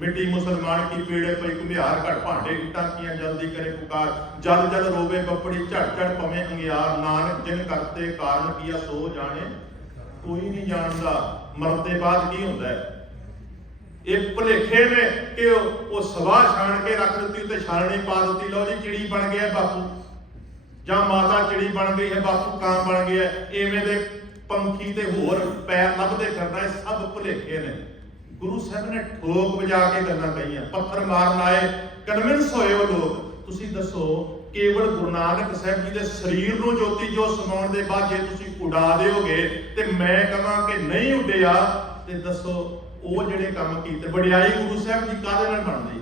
ਮਿੱਟੀ ਮੁਸਲਮਾਨ ਕੀ ਪੀੜੇ ਪਈ ਘੁਮਿਆਰ ਘਟ ਭਾਂਡੇ ਇੱਟਾਂ ਕੀਆਂ ਜਲਦੀ ਕਰੇ ਪੁਕਾਰ। ਜਲ ਰੋਵੇ ਬੱਪੜੀ ਝੜ ਪਵੇਂ ਅੰਗਿਆਰ। ਨਾਨਕ ਜਿਨ ਕਰਤੇ ਕਾਰਨ ਕੀਆ ਸੋ ਜਾਣੇ, ਕੋਈ ਨਹੀਂ ਜਾਣਦਾ ਮਰਨ ਦੇ ਬਾਅਦ ਕੀ ਹੁੰਦਾ ਹੈ। ਇਹ ਭੁਲੇਖੇ ਨੇ ਕਿ ਉਹ ਸਵਾਹ ਛਾਣ ਕੇ ਰੱਖ ਦਿੱਤੀ ਤੇ ਛਾਣਨੀ ਪਾ ਦਿੱਤੀ। ਲਓ ਜੀ ਚਿੜੀ ਬਣ ਗਿਆ ਬਾਪੂ, ਜਾਂ ਮਾਤਾ ਚਿੜੀ ਬਣ ਗਈ ਹੈ, ਬਾਪੂ ਕਾਂ ਬਣ ਗਿਆ। ਇਵੇਂ ਦੇ ਪੰਖੀ ਤੇ ਹੋਰ ਪੈਰ ਲੱਭਦੇ ਫਿਰਨਾ, ਇਹ ਸਭ ਭੁਲੇਖੇ ਨੇ। ਗੁਰੂ ਸਾਹਿਬ ਨੇ ਠੋਕ ਵਜਾ ਕੇ ਗੱਲਾਂ ਕਹੀਆਂ, ਪੱਥਰ ਮਾਰਨ ਆਏ, ਕਨਵਿੰਸ ਹੋਏ ਉਹ ਲੋਕ। ਤੁਸੀਂ ਦੱਸੋ ਕੇਵਲ ਗੁਰੂ ਨਾਨਕ ਸਾਹਿਬ ਜੀ ਦੇ ਸਰੀਰ ਨੂੰ ਜੋਤੀ ਜੋ ਸਮਾਉਣ ਦੇ ਬਾਅਦ ਜੇ ਤੁਸੀਂ ਉਡਾ ਦਿਓਗੇ ਤੇ ਮੈਂ ਕਹਾਂ ਕਿ ਨਹੀਂ ਉੱਡਿਆ, ਤੇ ਦੱਸੋ ਉਹ ਜਿਹੜੇ ਕੰਮ ਕੀਤੇ ਵਡਿਆਈ ਗੁਰੂ ਸਾਹਿਬ ਜੀ ਕਾਹਦੇ ਨਾਲ ਬਣਦੀ?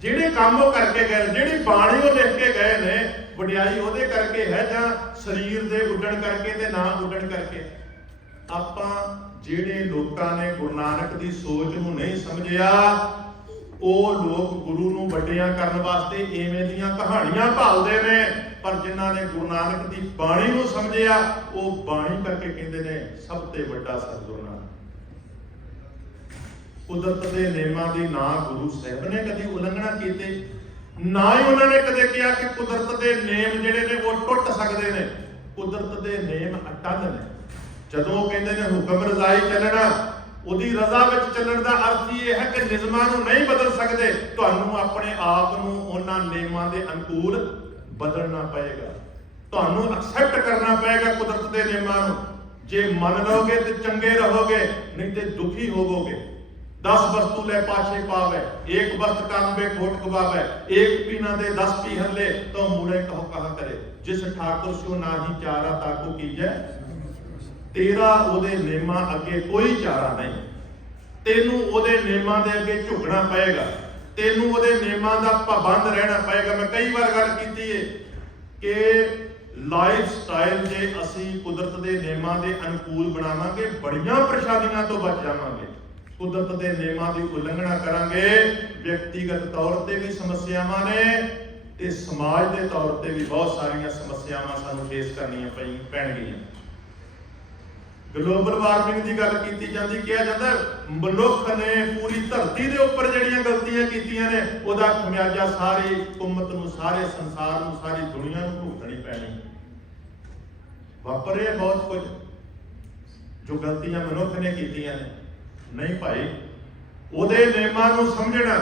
ਜਿਹੜੇ ਕੰਮ ਉਹ ਕਰਕੇ ਗਏ, ਜਿਹੜੀ ਬਾਣੀ ਉਹ ਲਿਖ ਕੇ ਗਏ ਨੇ, ਵਡਿਆਈ ਉਹਦੇ ਕਰਕੇ ਹੈ ਜਾਂ ਸਰੀਰ ਦੇ ਉੱਡਣ ਕਰਕੇ ਤੇ ਨਾ ਉੱਡਣ ਕਰਕੇ? ਆਪਾਂ ਜਿਹੜੇ ਲੋਕਾਂ ਨੇ ਗੁਰੂ ਨਾਨਕ ਦੀ ਸੋਚ ਨੂੰ ਨਹੀਂ ਸਮਝਿਆ, ਉਹ ਲੋਕ ਗੁਰੂ ਨੂੰ ਵੱਡਿਆਂ ਕਰਨ ਵਾਸਤੇ ਐਵੇਂ ਦੀਆਂ ਕਹਾਣੀਆਂ ਭਾਲਦੇ ਨੇ। ਪਰ ਜਿਨ੍ਹਾਂ ਨੇ ਗੁਰੂ ਨਾਨਕ ਦੀ ਬਾਣੀ ਨੂੰ ਸਮਝਿਆ, ਉਹ ਬਾਣੀ ਕਰਕੇ ਕਹਿੰਦੇ ਨੇ ਸਭ ਤੋਂ ਵੱਡਾ ਸਤਿਗੁਰੂ ਨਾਨਕ। ਕੁਦਰਤ ਦੇ ਨਿਯਮਾਂ ਦੀ ਨਾ ਗੁਰੂ ਸਾਹਿਬ ਨੇ ਕਦੀ ਉਲੰਘਣਾ ਕੀਤੀ, ਨਾ ਹੀ ਉਹਨਾਂ ਨੇ ਕਦੇ ਕਿਹਾ ਕਿ ਕੁਦਰਤ ਦੇ ਨਿਯਮ ਜਿਹੜੇ ਨੇ ਉਹ ਟੁੱਟ ਸਕਦੇ ਨੇ। ਕੁਦਰਤ ਦੇ ਨਿਯਮ ਅਟੱਲ ਨੇ। ਜਦੋਂ ਕਹਿੰਦੇ ਨੇ ਹੁਕਮ ਰਜ਼ਾਈ ਚੱਲਣਾ, ਉਹਦੀ ਰਜ਼ਾ ਵਿੱਚ ਚੱਲਣ ਦਾ ਅਰਥ ਇਹ ਹੈ ਕਿ ਨਿਯਮਾਂ ਨੂੰ ਨਹੀਂ ਬਦਲ ਸਕਦੇ। ਤੁਹਾਨੂੰ ਆਪਣੇ ਆਪ ਨੂੰ ਉਹਨਾਂ ਨਿਯਮਾਂ ਦੇ ਅਨੁਕੂਲ ਬਦਲਣਾ ਪਏਗਾ, ਤੁਹਾਨੂੰ ਐਕਸੈਪਟ ਕਰਨਾ ਪਏਗਾ ਕੁਦਰਤ ਦੇ ਨਿਯਮਾਂ ਨੂੰ। ਜੇ ਮੰਨ ਲਓਗੇ ਤੇ ਚੰਗੇ ਰਹੋਗੇ, ਨਹੀਂ ਤੇ ਦੁਖੀ ਹੋਵੋਗੇ। 10 वस्तु ले पाछे पावे, एक वस्त कांबे खोट गवावे, एक पीना दे 10 पीहर ले तो मूड़े कहो कहा करे। जिस ठाकुर सो नाही चारा ताको कीजे, तेरा ओदे नियमां अगे कोई चारा नहीं। तेनू ओदे नियमां दे अगे झुकना पएगा, तेनू ओदे नियमां दा पाबंद रहना पएगा। मैं कई बार गल कीती है कि लाइफ स्टाइल जे असीं कुदरत दे नियमां दे अनुकूल बनावांगे, बड़ियां परेशानियां तो बच जावांगे। कुदरत के नियमां की उलंघना करांगे, व्यक्तिगत तौर पर भी समस्यावां ने ते समाज के तौर पर भी बहुत सारिया समस्यावां सानूं फेस करनियां पैणगियां। ग्लोबल वार्मिंग की गल की जाती, कहा जाता मनुख ने पूरी धरती के उपर जिहड़ियां गलतियां कीतियां ने, उहदा खमियाजा सारी उम्मत नूं, सारे संसार नूं, सारी दुनिया नूं भुगतनी पैनी। वापर बहुत कुछ जो गलतियां मनुख ने कीतियां ने। नहीं भाई, ਉਹਦੇ ਨਿਯਮਾਂ ਨੂੰ ਸਮਝਣਾ,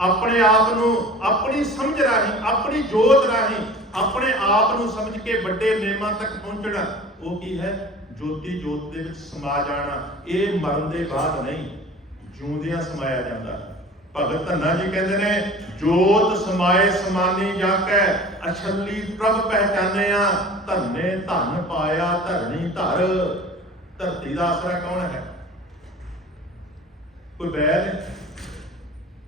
ਆਪਣੇ ਆਪ ਨੂੰ ਆਪਣੀ ਸਮਝ ਰਾਹੀਂ, ਆਪਣੀ ਜੋਤ ਰਾਹੀਂ ਆਪਣੇ ਆਪ ਨੂੰ ਸਮਝ ਕੇ ਵੱਡੇ ਨਿਯਮਾਂ ਤੱਕ ਪਹੁੰਚਣਾ। ਉਹ ਕੀ ਹੈ? ਜੋਤੀ ਜੋਤ ਦੇ ਵਿੱਚ ਸਮਾ ਜਾਣਾ। ਇਹ ਮਰਨ ਦੇ ਬਾਅਦ ਨਹੀਂ, ਜਿਉਂਦਿਆਂ ਸਮਾਇਆ ਜਾਂਦਾ ਹੈ। ਭਗਤ ਧੰਨਾ ਜੀ ਕਹਿੰਦੇ ਨੇ, ਜੋਤ ਸਮਾਏ ਸਮਾਨੀ ਜਾ ਕੈ, ਅਛੱਲੀ ਪ੍ਰਭ ਪਹਿਚਾਨਿਆ, ਧੰਨੇ ਧਨ ਪਾਇਆ ਧਰਣੀ ਧਰ। ਧਰਤੀ ਦਾ ਆਸਰਾ ਕੌਣ ਹੈ? ਕੋਈ ਬੈਲ?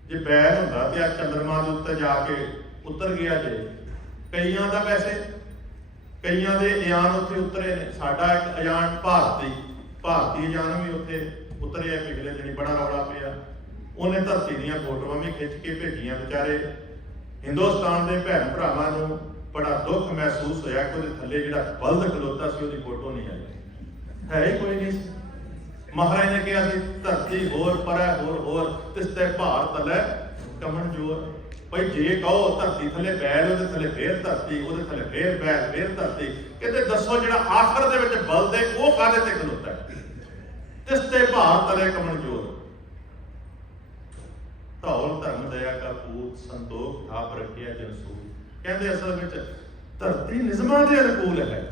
ਜੇ ਬੈਲ ਹੁੰਦਾ ਤੇ ਆ ਚੰਦਰਮਾ ਦੇ ਉੱਤੇ ਜਾ ਕੇ ਉਤਰ ਗਿਆ ਜੇ। ਕਈਆਂ ਦਾ ਵੈਸੇ ਕਈਆਂ ਦੇ ਯਾਨ ਉੱਥੇ ਉਤਰੇ ਨੇ। ਸਾਡਾ ਇੱਕ ਯਾਨ ਭਾਰਤੀ ਯਾਨ ਵੀ ਉੱਥੇ ਉਤਰਿਆ ਪਿਛਲੇ ਦਿਨੀ, ਬੜਾ ਰੌਲਾ ਪਿਆ। ਉਹਨੇ ਧਰਤੀ ਦੀਆਂ ਫੋਟੋਆਂ ਵੀ ਖਿੱਚ ਕੇ ਭੇਜੀਆਂ। ਵਿਚਾਰੇ ਹਿੰਦੁਸਤਾਨ ਦੇ ਭੈਣ ਭਰਾਵਾਂ ਨੂੰ ਬੜਾ ਦੁੱਖ ਮਹਿਸੂਸ ਹੋਇਆ ਕਿ ਉਹਦੇ ਥੱਲੇ ਜਿਹੜਾ ਬਲਦ ਖਲੋਤਾ ਸੀ ਉਹਦੀ ਫੋਟੋ ਨਹੀਂ ਆਈ। ਹੈ ਹੀ ਕੋਈ ਨਹੀਂ ਸੀ। ਮਹਾਰਾਜ ਨੇ ਕਿਹਾ ਸੀ ਧਰਤੀ ਹੋਰ ਪਰੈ ਹੋਰ ਤਿਸ ਤੇ ਭਾਰ ਤਲੈ ਕਮਣ ਜੋਰ। ਭਾਈ ਜੇ ਕਹੋ ਧਰਤੀ ਥੱਲੇ ਬੈਲ, ਉਹਦੇ ਥੱਲੇ ਫੇਰ ਧਰਤੀ, ਉਹਦੇ ਥੱਲੇ ਫੇਰ ਬੈਲ, ਫੇਰ ਧਰਤੀ। ਕਹਿੰਦੇ ਦੱਸੋ ਜਿਹੜਾ ਆਖਰ ਦੇ ਵਿੱਚ ਬਲਦ ਹੈ ਉਹ ਕਾਹਦੇ ਤੇ ਖਲੋਤਾ ਹੈ? ਤਿਸ ਤੇ ਭਾਰ ਤਲੇ ਕਮਣ ਜੋਰ। ਧੌਲ ਧਰਮ ਦਇਆ ਕਾ ਪੂਤ, ਸੰਤੋਖ ਥਾਪ ਰੱਖਿਆ ਜਨ ਸੂਤ। ਕਹਿੰਦੇ ਅਸਲ ਵਿੱਚ ਧਰਤੀ ਨਿਯਮਾਂ ਦੇ ਅਨੁਕੂਲ ਹੈ।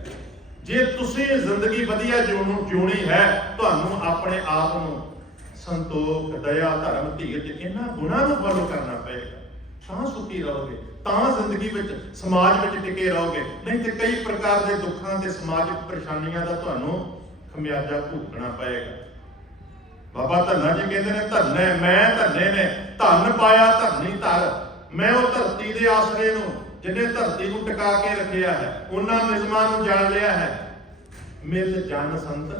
ਜੇ ਤੁਸੀਂ ਜ਼ਿੰਦਗੀ ਵਧੀਆ ਜਿਉਣੀ ਹੈ, ਤੁਹਾਨੂੰ ਆਪਣੇ ਆਪ ਨੂੰ ਸੰਤੋਖ, ਦਇਆ, ਧਰਮ, ਧੀਰਜ ਇਹਨਾਂ ਗੁਣਾਂ ਨੂੰ ਫੋਲੋ ਕਰਨਾ ਪਏਗਾ। ਤਾਂ ਸੁਖੀ ਰਹੋਗੇ, ਤਾਂ ਜ਼ਿੰਦਗੀ ਵਿੱਚ ਸਮਾਜ ਵਿੱਚ ਟਿਕੇ ਰਹੋਗੇ। ਨਹੀਂ ਤੇ ਕਈ ਪ੍ਰਕਾਰ ਦੇ ਦੁੱਖਾਂ ਤੇ ਸਮਾਜਿਕ ਪਰੇਸ਼ਾਨੀਆਂ ਦਾ ਤੁਹਾਨੂੰ ਖਮਿਆਜਾ ਭੁਗਤਣਾ ਪਏਗਾ। ਬਾਬਾ ਧੰਨਾ ਜੀ ਕਹਿੰਦੇ ਨੇ, ਧੰਨੇ ਮੈਂ ਧੰਨੇ ਨੇ, ਧਨ ਪਾਇਆ ਧਰਨੀ ਧਰ। ਮੈਂ ਉਹ ਧਰਤੀ ਦੇ ਆਸਰੇ ਨੂੰ, ਜਿਹਨੇ ਧਰਤੀ ਨੂੰ ਟਿਕਾ ਕੇ ਰੱਖਿਆ ਹੈ, ਉਹਨਾਂ ਨਿਯਮਾਂ ਨੂੰ ਜਾਣ ਲਿਆ ਹੈ। ਮਿਲ ਜਨ ਸੰਤ,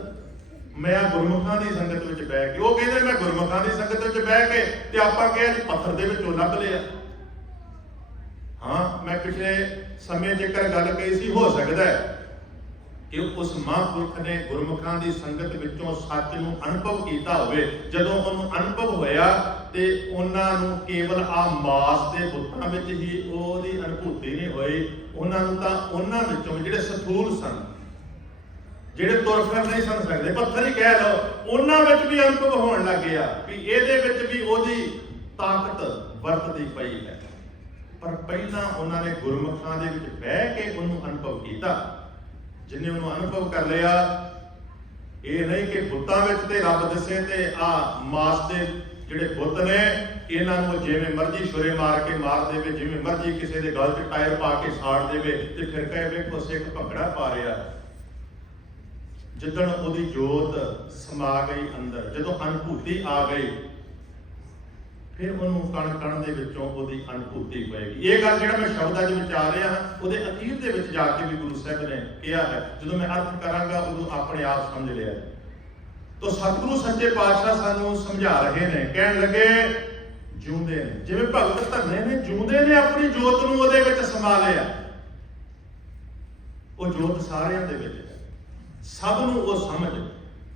ਮੈਂ ਗੁਰਮੁਖਾਂ ਦੀ ਸੰਗਤ ਵਿੱਚ ਬਹਿ ਕੇ, ਉਹ ਕਹਿੰਦੇ ਮੈਂ ਗੁਰਮੁਖਾਂ ਦੀ ਸੰਗਤ ਵਿੱਚ ਬਹਿ ਕੇ, ਤੇ ਆਪਾਂ ਕਿਹਾ ਜੀ ਪੱਥਰ ਦੇ ਵਿੱਚੋਂ ਲੱਭ ਲਿਆ। ਹਾਂ, ਮੈਂ ਪਿਛਲੇ ਸਮੇਂ ਜੇਕਰ ਗੱਲ ਕਹੀ ਸੀ, ਹੋ ਸਕਦਾ ਹੈ ਕਿ ਉਸ ਮਹਾਂਪੁਰਖ ਨੇ ਗੁਰਮੁਖਾਂ ਦੀ ਸੰਗਤ ਵਿੱਚੋਂ ਸੱਚ ਨੂੰ ਅਨੁਭਵ ਕੀਤਾ ਹੋਵੇ। ਜਦੋਂ ਉਹਨੂੰ ਅਨੁਭਵ ਹੋਇਆ ਤੇ ਉਹਨਾਂ ਨੂੰ ਕੇਵਲ ਆ ਮਾਸ ਦੇ ਬੁੱਤਾਂ ਵਿੱਚ ਹੀ ਉਹਦੀ ਅਨੁਭੂਤੀ ਨਹੀਂ ਹੋਈ। ਉਹਨਾਂ ਨੂੰ ਤਾਂ ਉਹਨਾਂ ਵਿੱਚੋਂ ਜਿਹੜੇ ਸਥੂਲ ਸਨ, ਜਿਹੜੇ ਤੁਰ ਫਿਰ ਨਹੀਂ ਸਨ ਸਕਦੇ, ਪੱਥਰ ਹੀ ਕਹਿ ਲਓ, ਉਹਨਾਂ ਵਿੱਚ ਵੀ ਅਨੁਭਵ ਹੋਣ ਲੱਗ ਗਿਆ ਵੀ ਇਹਦੇ ਵਿੱਚ ਵੀ ਉਹਦੀ ਤਾਕਤ ਵਰਤਦੀ ਪਈ ਹੈ। ਪਰ ਪਹਿਲਾਂ ਉਹਨਾਂ ਨੇ ਗੁਰਮੁਖਾਂ ਦੇ ਵਿੱਚ ਬਹਿ ਕੇ ਉਹਨੂੰ ਅਨੁਭਵ ਕੀਤਾ। ਜਿਹਨੇ ਉਹਨੂੰ ਅਨੁਭਵ ਕਰ ਲਿਆ, ਇਹ ਨਹੀਂ ਕਿ ਬੁੱਤਾਂ ਵਿੱਚ ਤੇ ਰੱਬ ਦਿਸੇ ਤੇ ਆ ਮਾਸ ਦੇ ਜਿਹੜੇ ਬੁੱਤ ਨੇ ਇਹਨਾਂ ਨੂੰ ਜਿਵੇਂ ਮਰਜ਼ੀ ਛੁਰੇ ਮਾਰ ਕੇ ਮਾਰ ਦੇਵੇ, ਜਿਵੇਂ ਮਰਜ਼ੀ ਕਿਸੇ ਦੇ ਗਲ 'ਚ ਟਾਇਰ ਪਾ ਕੇ ਸਾੜ ਦੇਵੇ ਤੇ ਫਿਰ ਕਹੇ ਵੇਖੋ ਸਿੱਖ ਭੰਗੜਾ ਪਾ ਰਿਹਾ। ਜਿੱਦਣ ਉਹਦੀ ਜੋਤ ਸਮਾ ਗਈ ਅੰਦਰ, ਜਦੋਂ ਅਨੁਭੂਤੀ ਆ ਗਈ, ਫਿਰ ਉਹਨੂੰ ਕਣ ਕਣ ਦੇ ਵਿੱਚੋਂ ਉਹਦੀ ਅਨੁਭੂਤੀ ਪਏਗੀ। ਇਹ ਗੱਲ ਜਿਹੜਾ ਮੈਂ ਸ਼ਬਦਾਂ 'ਚ ਵਿਚਾਰ ਰਿਹਾ ਹਾਂ, ਉਹਦੇ ਅਖੀਰ ਦੇ ਵਿੱਚ ਜਾ ਕੇ ਵੀ ਗੁਰੂ ਸਾਹਿਬ ਨੇ ਕਿਹਾ ਹੈ, ਜਦੋਂ ਮੈਂ ਅਰਥ ਕਰਾਂਗਾ ਉਦੋਂ ਆਪਣੇ ਆਪ ਸਮਝ ਲਿਆ। ਤਾਂ ਸਤਿਗੁਰੂ ਸੱਚੇ ਪਾਤਸ਼ਾਹ ਸਾਨੂੰ ਸਮਝਾ ਰਹੇ ਨੇ, ਕਹਿਣ ਲੱਗੇ ਜਿਉਂਦੇ ਨੇ, ਜਿਵੇਂ ਭਗਤ ਧੰਨੇ ਨੇ ਜਿਉਂਦੇ ਨੇ ਆਪਣੀ ਜੋਤ ਨੂੰ ਉਹਦੇ ਵਿੱਚ ਸਮਾ ਲਿਆ। ਉਹ ਜੋਤ ਸਾਰਿਆਂ ਦੇ ਵਿੱਚ ਹੈ, ਸਭ ਨੂੰ ਉਹ ਸਮਝ,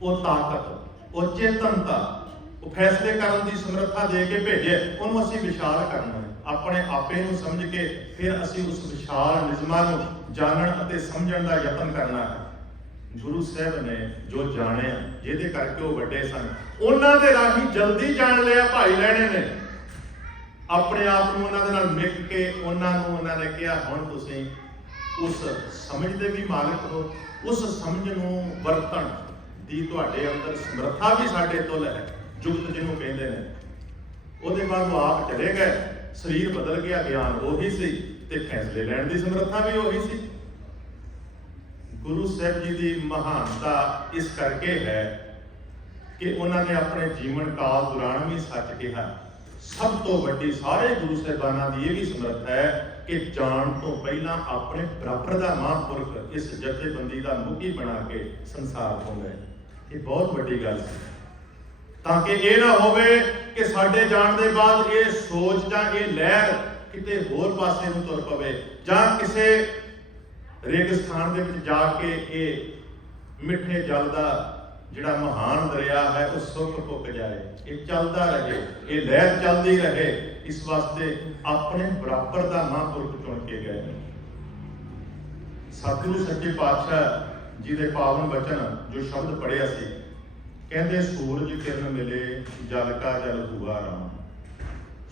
ਉਹ ਤਾਕਤ, ਉਹ ਚੇਤਨਤਾ, ਉਹ ਫੈਸਲੇ ਕਰਨ ਦੀ ਸਮਰੱਥਾ ਦੇ ਕੇ ਭੇਜੇ। ਉਹਨੂੰ ਅਸੀਂ ਵਿਸ਼ਾਲ ਕਰਨਾ ਹੈ, ਆਪਣੇ ਆਪੇ ਨੂੰ ਸਮਝ ਕੇ ਫਿਰ ਅਸੀਂ ਉਸ ਵਿਸ਼ਾਲ ਨਿਯਮਾਂ ਨੂੰ ਜਾਣਨ ਅਤੇ ਸਮਝਣ ਦਾ ਯਤਨ ਕਰਨਾ ਹੈ। ਗੁਰੂ ਸਾਹਿਬ ਨੇ ਜੋ ਜਾਣਿਆ, ਜਿਹਦੇ ਕਰਕੇ ਉਹ ਵੱਡੇ ਸਨ, ਉਹਨਾਂ ਦੇ ਰਾਹੀਂ ਜਲਦੀ ਜਾਣ ਲਿਆ ਭਾਈ ਲੈਣੇ ਨੇ। ਆਪਣੇ ਆਪ ਨੂੰ ਉਹਨਾਂ ਦੇ ਨਾਲ ਮਿਲ ਕੇ ਉਹਨਾਂ ਨੇ ਕਿਹਾ ਹੁਣ ਤੁਸੀਂ ਉਸ ਸਮਝ ਦੇ ਵੀ ਮਾਲਕ ਹੋ, ਉਸ ਸਮਝ ਨੂੰ ਵਰਤਣ ਦੀ ਤੁਹਾਡੇ ਅੰਦਰ ਸਮਰੱਥਾ ਵੀ ਸਾਡੇ ਤੋਂ ਹੈ, ਜੁਗਤ ਜਿਹਨੂੰ ਕਹਿੰਦੇ ਨੇ। ਉਹਦੇ ਬਾਅਦ ਉਹ ਆਪ ਚਲੇ ਗਏ, ਸਰੀਰ ਬਦਲ ਗਿਆ, ਗਿਆਨ ਉਹੀ ਸੀ ਤੇ ਫੈਸਲੇ ਲੈਣ ਦੀ ਸਮਰੱਥਾ ਵੀ ਉਹੀ ਸੀ। ਗੁਰੂ ਸਾਹਿਬ ਜੀ ਦੀ ਮਹਾਨਤਾ ਇਸ ਕਰਕੇ ਹੈ ਕਿ ਉਹਨਾਂ ਨੇ ਆਪਣੇ ਜੀਵਨ ਕਾਲ ਦੌਰਾਨ ਵੀ ਸੱਚ ਕਿਹਾ। ਸਭ ਤੋਂ ਵੱਡੀ ਸਾਰੇ ਗੁਰੂ ਸਾਹਿਬਾਨਾਂ ਦੀ ਇਹ ਵੀ ਸਮਰੱਥਾ ਹੈ ਕਿ ਜਾਣ ਤੋਂ ਪਹਿਲਾਂ ਆਪਣੇ ਬਰਾਬਰ ਦਾ ਮਹਾਂਪੁਰਖ ਇਸ ਜਥੇਬੰਦੀ ਦਾ ਮੁਖੀ ਬਣਾ ਕੇ ਸੰਸਾਰ ਤੋਂ ਗਏ। ਇਹ ਬਹੁਤ ਵੱਡੀ ਗੱਲ ਸੀ, ਤਾਂ ਕਿ ਇਹ ਨਾ ਹੋਵੇ ਕਿ ਸਾਡੇ ਜਾਣ ਦੇ ਬਾਅਦ ਇਹ ਸੋਚ ਜਾਂ ਇਹ ਲਹਿਰ ਕਿਤੇ ਹੋਰ ਪਾਸੇ ਨੂੰ ਤੁਰ ਪਵੇ, ਜਾਂ ਕਿਸੇ ਰੇਗਿਸਤਾਨ ਦੇ ਵਿੱਚ ਜਾ ਕੇ ਇਹ ਮਿੱਠੇ ਜਲ ਦਾ ਜਿਹੜਾ ਮਹਾਨ ਦਰਿਆ ਹੈ ਉਹ ਸੁੱਕ ਪੁੱਕ ਜਾਏ। ਇਹ ਚੱਲਦਾ ਰਹੇ, ਇਹ ਲਹਿਰ ਚੱਲਦੀ ਰਹੇ। ਇਸ ਵਾਸਤੇ ਆਪਣੇ ਬਰਾਬਰ ਦਾ ਮਹਾਂਪੁਰਖ ਚੁਣ ਕੇ ਗਏ। ਸਤਿਗੁਰੂ ਸੱਚੇ ਪਾਤਸ਼ਾਹ ਜੀ ਦੇ ਪਾਵਨ ਬਚਨ ਜੋ ਸ਼ਬਦ ਪੜਿਆ ਸੀ, ਕਹਿੰਦੇ ਸੂਰਜ ਕਿਰਨ ਮਿਲੇ ਜਲ ਕਾ ਜਲ ਹੁਆ ਰਾਮ।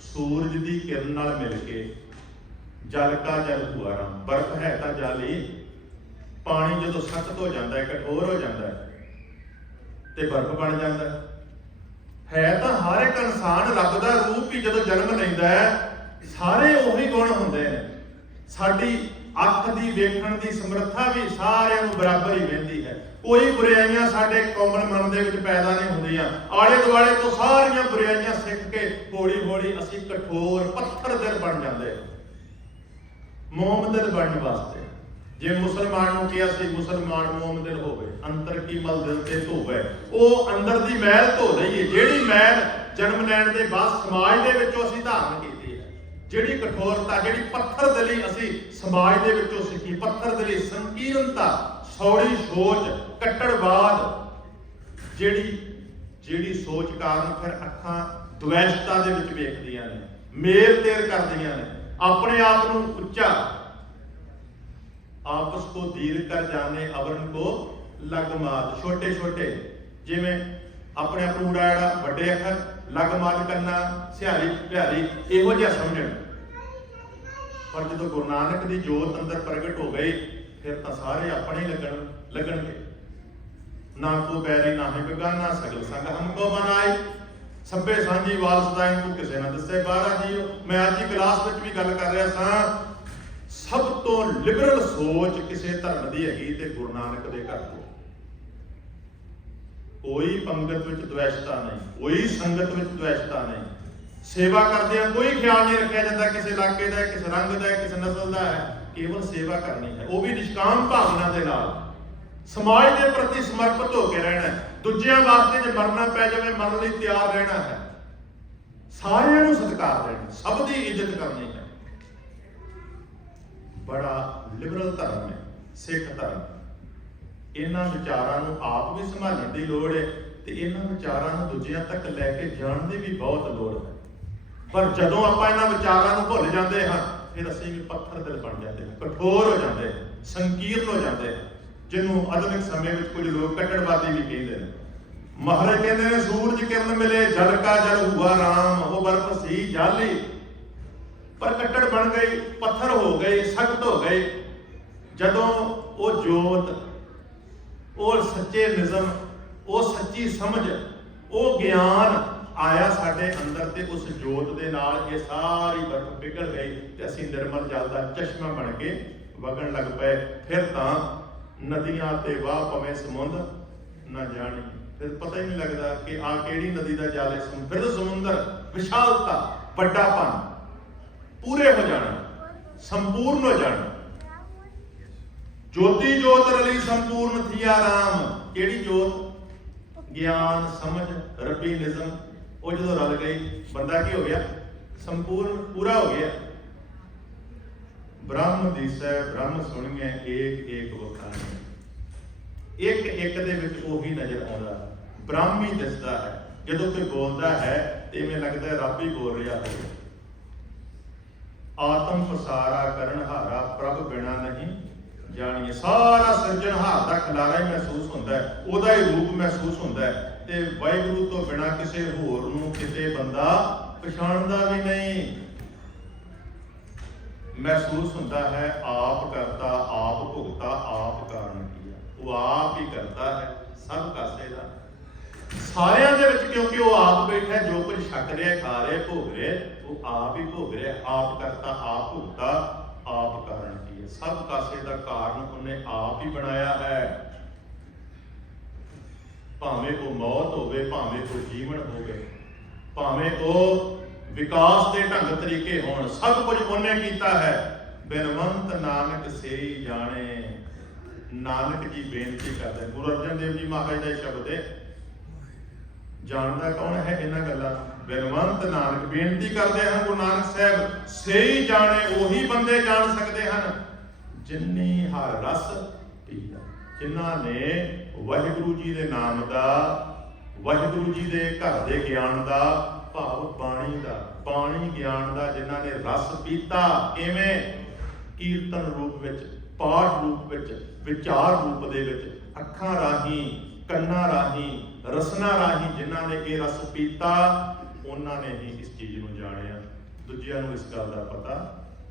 ਸੂਰਜ ਦੀ ਕਿਰਨ ਨਾਲ ਮਿਲ ਕੇ ਜਲ ਕਾ ਜਲ ਹੁਆ ਰਾਮ। ਬਰਫ਼ ਹੈ ਤਾਂ ਜਲ ਹੀ, ਪਾਣੀ ਜਦੋਂ ਸਖਤ ਹੋ ਜਾਂਦਾ ਹੈ, ਕਠੋਰ ਹੋ ਜਾਂਦਾ ਹੈ ਤੇ ਬਰਫ਼ ਬਣ ਜਾਂਦਾ ਹੈ। है तो हर एक इंसान रब का रूप ही जो जन्म लेंदा है सारे उही गुण होंदे ने। साडी अख दी वेखण दी समर्था भी सारिਆਂ ਨੂੰ बराबर ही वहिंदी है। कोई बुराइयां साडे कॉमन मन दे विच पैदा नहीं होंदियां। आले दुआले तो सारियां बुराइयां सिੱਖ के हौली हौली असीं कठोर पत्थर दिल बन जांदे मोम दिल बनने वास्ते। जे मुसलमान नूं किहा सी मुसलमान मोम दिल होवे अंतर की मल दिल ते धोवे, ਉਹ अंदर दी मैल धो रही है। ਜਿਹੜੀ मैल जन्म लैण दे बाद समाज दे विचों ਅਸੀਂ धारण कीती है, ਜਿਹੜੀ कठोरता ਜਿਹੜੀ पत्थर दिली ਅਸੀਂ समाज दे विचों सिੱਖੀ, पत्थर दिली संकीर्णता सौड़ी सोच कट्टड़वाद ਜਿਹੜੀ सोच कारण फिर अखां द्वैशता दे विच वेखदियां ने, मेल तेर करदियां ने, अपने आप नूं उच्चा आपस को दीर कर जाने अवरन को लगमाद। छोटे छोटे जिवें अपने आप नूं उड़ाड़ा वड्डे अखर लगमाद करना सिहारी प्यारी इहो जिहा समझण। पर जदों गुरु नानक दी जोत अंदर प्रगट हो गई फिर तां सारे अपने ही लगणगे। ना को बैरी ना है बेगाना सगल संग हमको बनाए सभे सांझी वालसदा इनको किसे ना दसे बारा जीओ। मैं आज ही क्लास विच भी गल कर रहा सां, सब तो लिबरल सोच किसी धर्म की हैगी ते गुरु नानक दे घर तो। कोई पंगत विच द्वैशता नहीं, कोई संगत विच द्वैशता नहीं। सेवा करदे कोई ख्याल नहीं रखा जाता किसी इलाके का, किस रंग का, किस नस्ल का है। केवल सेवा करनी है, वो भी निष्काम भावना के नाल समाज के प्रति समर्पित होकर रहना है। दूजियां वास्ते जे मरना पै जाए मरन लई तैयार रहना है। सारियां नूं सत्कार देना, सब दी इज्जत करनी है। बड़ा लिबरल धर्म है सिख धर्म। इन्हां विचारां नूं आप भी संभालण दी लोड़ है ते इन्हां विचारां नूं दूजियां तक लैके जाण दी भी बहुत लोड़ है। पर जदों आपां इन्हां विचारां नूं भुल जांदे हां फिर असीं भी पत्थर दिल बन जाते हैं, कठोर हो जाते हैं, संकीर्ण हो जाते हैं, जिन्हों आधुनिक समय में कुछ लोग कट्टड़वादी भी कहते हैं। महाराज कहते हैं सूरज किरण मिले जल का जल हुआ राम, वो बर्फ सी जाली। पर कट्टड़ बन गई, पत्थर हो गए, सख्त हो गए। जदों वो जोत, वो सच्चे निज़म, वो सच्ची समझ, वो ज्ञान आया साडे अंदर ते उस जोत दे नाल ये सारी बर्फ पिघल गई ते असीं निर्मल जल दा चश्मा बन के वगण लग पए। फिर तां नदियां ते वाह पवे समुंद ना जानी, फिर पता ही नहीं लगता कि आ केड़ी नदी दा जल है। फिर समुंदर विशालता वड्डापन पूरे हो जाना, संपूर्ण हो जाना। ज्योति जोत रली संपूर्ण थिया राम। केड़ी जोत? ज्ञान समझ रबी निज़म, वो जो रल गई बंदा की हो गया? संपूर्ण पूरा हो गया। ब्रह्म दिसै ब्रह्म सुनिए एक एक वखाने, एक एक दे विच ओही नजर आउंदा, ब्रह्म ही दिसदा है। जदों कोई बोलदा है ते इवें लगदा है रब ही बोल रहा है। आत्म पसारा करन हारा प्रभ बिना नहीं जानिए। सारा सिरजनहार का खिलारा ही महसूस होता है, उहदा ही रूप महसूस होता है ते वाहिगुरू तो बिना किसी होर नूं किते बंदा पछाणदा भी नहीं। महसूस होता है आप करता आप भुगता आप कारण किया। वो आप ही करता है सब कासे दा सारियां दे विच, क्योंकि वो आप बैठा जो कुछ छक रहा खा रहे भोग रहे वो आप ही भोग रहे। आप करता आप भुगता आप कारण किया। सब कासे दा कारण उन्हें आप ही बनाया है। भावें को मौत होवे, भावें को जीवन होवे, भावें वो विकास के ढंग तरीके होण, सब कुछ उन्हें कीता है। बिनवंत नानक से ही जाने। नानक जी बेनती करते हैं, गुरु अर्जन देव जी महाराज का शब्द है, जानता कौन है इन्हां गल्लां? बिनवंत नानक। बेनती करते हैं गुरु नानक साहब, से ही जाने, वही बंदे जान सकते हैं जिन्नी हर रस पीता, जिन्हां ने वाहिगुरू जी के नाम का, वाहिगुरू जी के घर के ज्ञान का, भाव बाणी का, बाणी ज्ञान का जिन्हां ने रस पीता। किवें? कीर्तन रूप विच, पाठ रूप विच, विचार रूप दे विच, अखां राही, कन्ना राही, रसना राही जिन्हां ने ये रस पीता, उन्हां ने ही इस चीज़ नूं जाणिया। दूजियां नूं इस गल का पता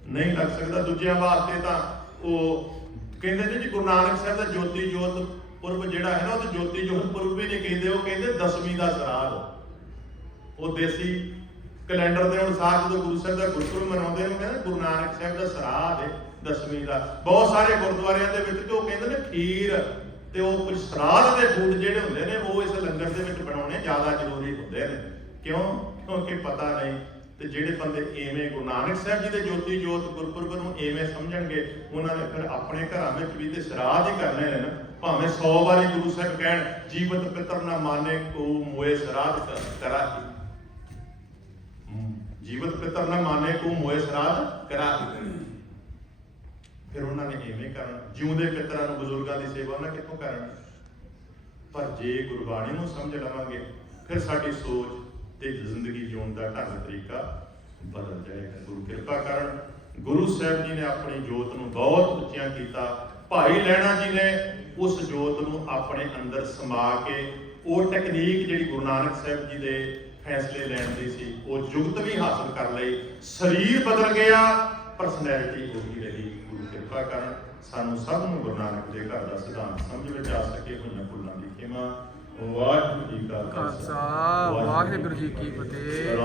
नहीं लग सकता। दूजियां वास्ते तां वो कहते जी गुरु नानक साहब का ज्योति जोत पुरब जिहड़ा है ना, वो तो ज्योति जोत पुरब भी नहीं कहते, वो कहते दसवीं का श्राद्ध। ਉਹ ਦੇਸੀ ਕੈਲੰਡਰ ਦੇ ਅਨੁਸਾਰ ਜਦੋਂ ਗੁਰੂ ਸਾਹਿਬ ਦਾ ਗੁਰਪੁਰਬ ਮਨਾਉਂਦੇ ਨੇ, ਕਹਿੰਦੇ ਗੁਰੂ ਨਾਨਕ ਸਾਹਿਬ ਦਾ ਸਰਾਧ ਹੈ ਦਸਵੀਂ ਦਾ। ਬਹੁਤ ਸਾਰੇ ਗੁਰਦੁਆਰਿਆਂ ਦੇ ਵਿੱਚ ਤੇ ਉਹ ਕਹਿੰਦੇ ਨੇ ਖੀਰ ਤੇ ਉਹ ਕੁਝ ਸਰਾਧ ਦੇ ਫੂਡ ਜਿਹੜੇ ਹੁੰਦੇ ਨੇ ਉਹ ਇਸ ਲੰਗਰ ਦੇ ਵਿੱਚ ਬਣਾਉਣੇ ਜ਼ਿਆਦਾ ਜ਼ਰੂਰੀ ਹੁੰਦੇ ਨੇ। ਕਿਉਂ? ਕਿਉਂਕਿ ਪਤਾ ਨਹੀਂ ਤੇ ਜਿਹੜੇ ਬੰਦੇ ਐਵੇਂ ਗੁਰੂ ਨਾਨਕ ਸਾਹਿਬ ਜੀ ਦੇ ਜੋਤੀ ਜੋਤ ਗੁਰਪੁਰਬ ਨੂੰ ਐਵੇਂ ਸਮਝਣਗੇ, ਉਹਨਾਂ ਨੇ ਫਿਰ ਆਪਣੇ ਘਰਾਂ ਵਿੱਚ ਵੀ ਤੇ ਸਰਾਧ ਹੀ ਕਰਨੇ ਨੇ ਨਾ। ਭਾਵੇਂ 100 ਵਾਰੀ ਗੁਰੂ ਸਾਹਿਬ ਕਹਿਣ ਜੀਵਤ ਪਿਤਰ ਨਾ ਮਾਨੇ ਕੋ ਮੋਏ ਸਰਾਧ ਕਰਾਹੀ, ਜੀਵਤ ਪਿਤਰ ਨਾ ਮਾਨੇ ਕੋ ਮੋਏ ਸਰਾਧ ਕਰਾਹੀ, ਫਿਰ ਉਹਨਾਂ ਨੇ ਐਵੇਂ ਕਰਨਾ। ਜਿਉਂਦੇ ਪਿਤਰਾਂ ਨੂੰ ਬਜ਼ੁਰਗਾਂ ਦੀ ਸੇਵਾ ਉਹਨਾਂ ਕਿੱਥੋਂ ਕਰਨ? ਪਰ ਜੇ ਗੁਰਬਾਣੀ ਨੂੰ ਸਮਝ ਲਵਾਂਗੇ ਫਿਰ ਸਾਡੀ ਸੋਚ ਤੇ ਜ਼ਿੰਦਗੀ ਜਿਉਣ ਦਾ ਢੰਗ ਤਰੀਕਾ ਬਦਲ ਜਾਏਗਾ। ਗੁਰੂ ਕਿਰਪਾ ਕਰਨ। ਗੁਰੂ ਸਾਹਿਬ ਜੀ ਨੇ ਆਪਣੀ ਜੋਤ ਨੂੰ ਬਹੁਤ ਉੱਚਿਆਂ ਕੀਤਾ। ਭਾਈ ਲਹਿਣਾ ਜੀ ਨੇ ਉਸ ਜੋਤ ਨੂੰ ਆਪਣੇ ਅੰਦਰ ਸਮਾ ਕੇ ਉਹ ਟੈਕਨੀਕ ਜਿਹੜੀ ਗੁਰੂ ਨਾਨਕ ਸਾਹਿਬ ਜੀ ਦੇ ਫੈਸਲੇ ਲੈਣ ਦੀ ਸੀ ਉਹ ਜੁਗਤ ਵੀ ਹਾਸਲ ਕਰ ਲਈ। ਸਰੀਰ ਬਦਲ ਗਿਆ, ਪਰਸਨੈਲਿਟੀ ਉਹੀ ਰਹੀ। ਗੁਰੂ ਕਿਰਪਾ ਕਰਨ ਸਾਨੂੰ ਸਭ ਨੂੰ ਗੁਰੂ ਨਾਨਕ ਦੇ ਘਰ ਦਾ ਸਿਧਾਂਤ ਸਮਝ ਵਿੱਚ ਆ ਸਕੇ। ਹੋਈਆਂ ਭੁੱਲਾਂ ਦੀ ਖਿਮਾ। ਵਾਹਿਗੁਰੂ ਜੀ ਕਾ ਖਾਲਸਾ, ਵਾਹਿਗੁਰੂ ਜੀ ਕੀ ਫਤਿਹ।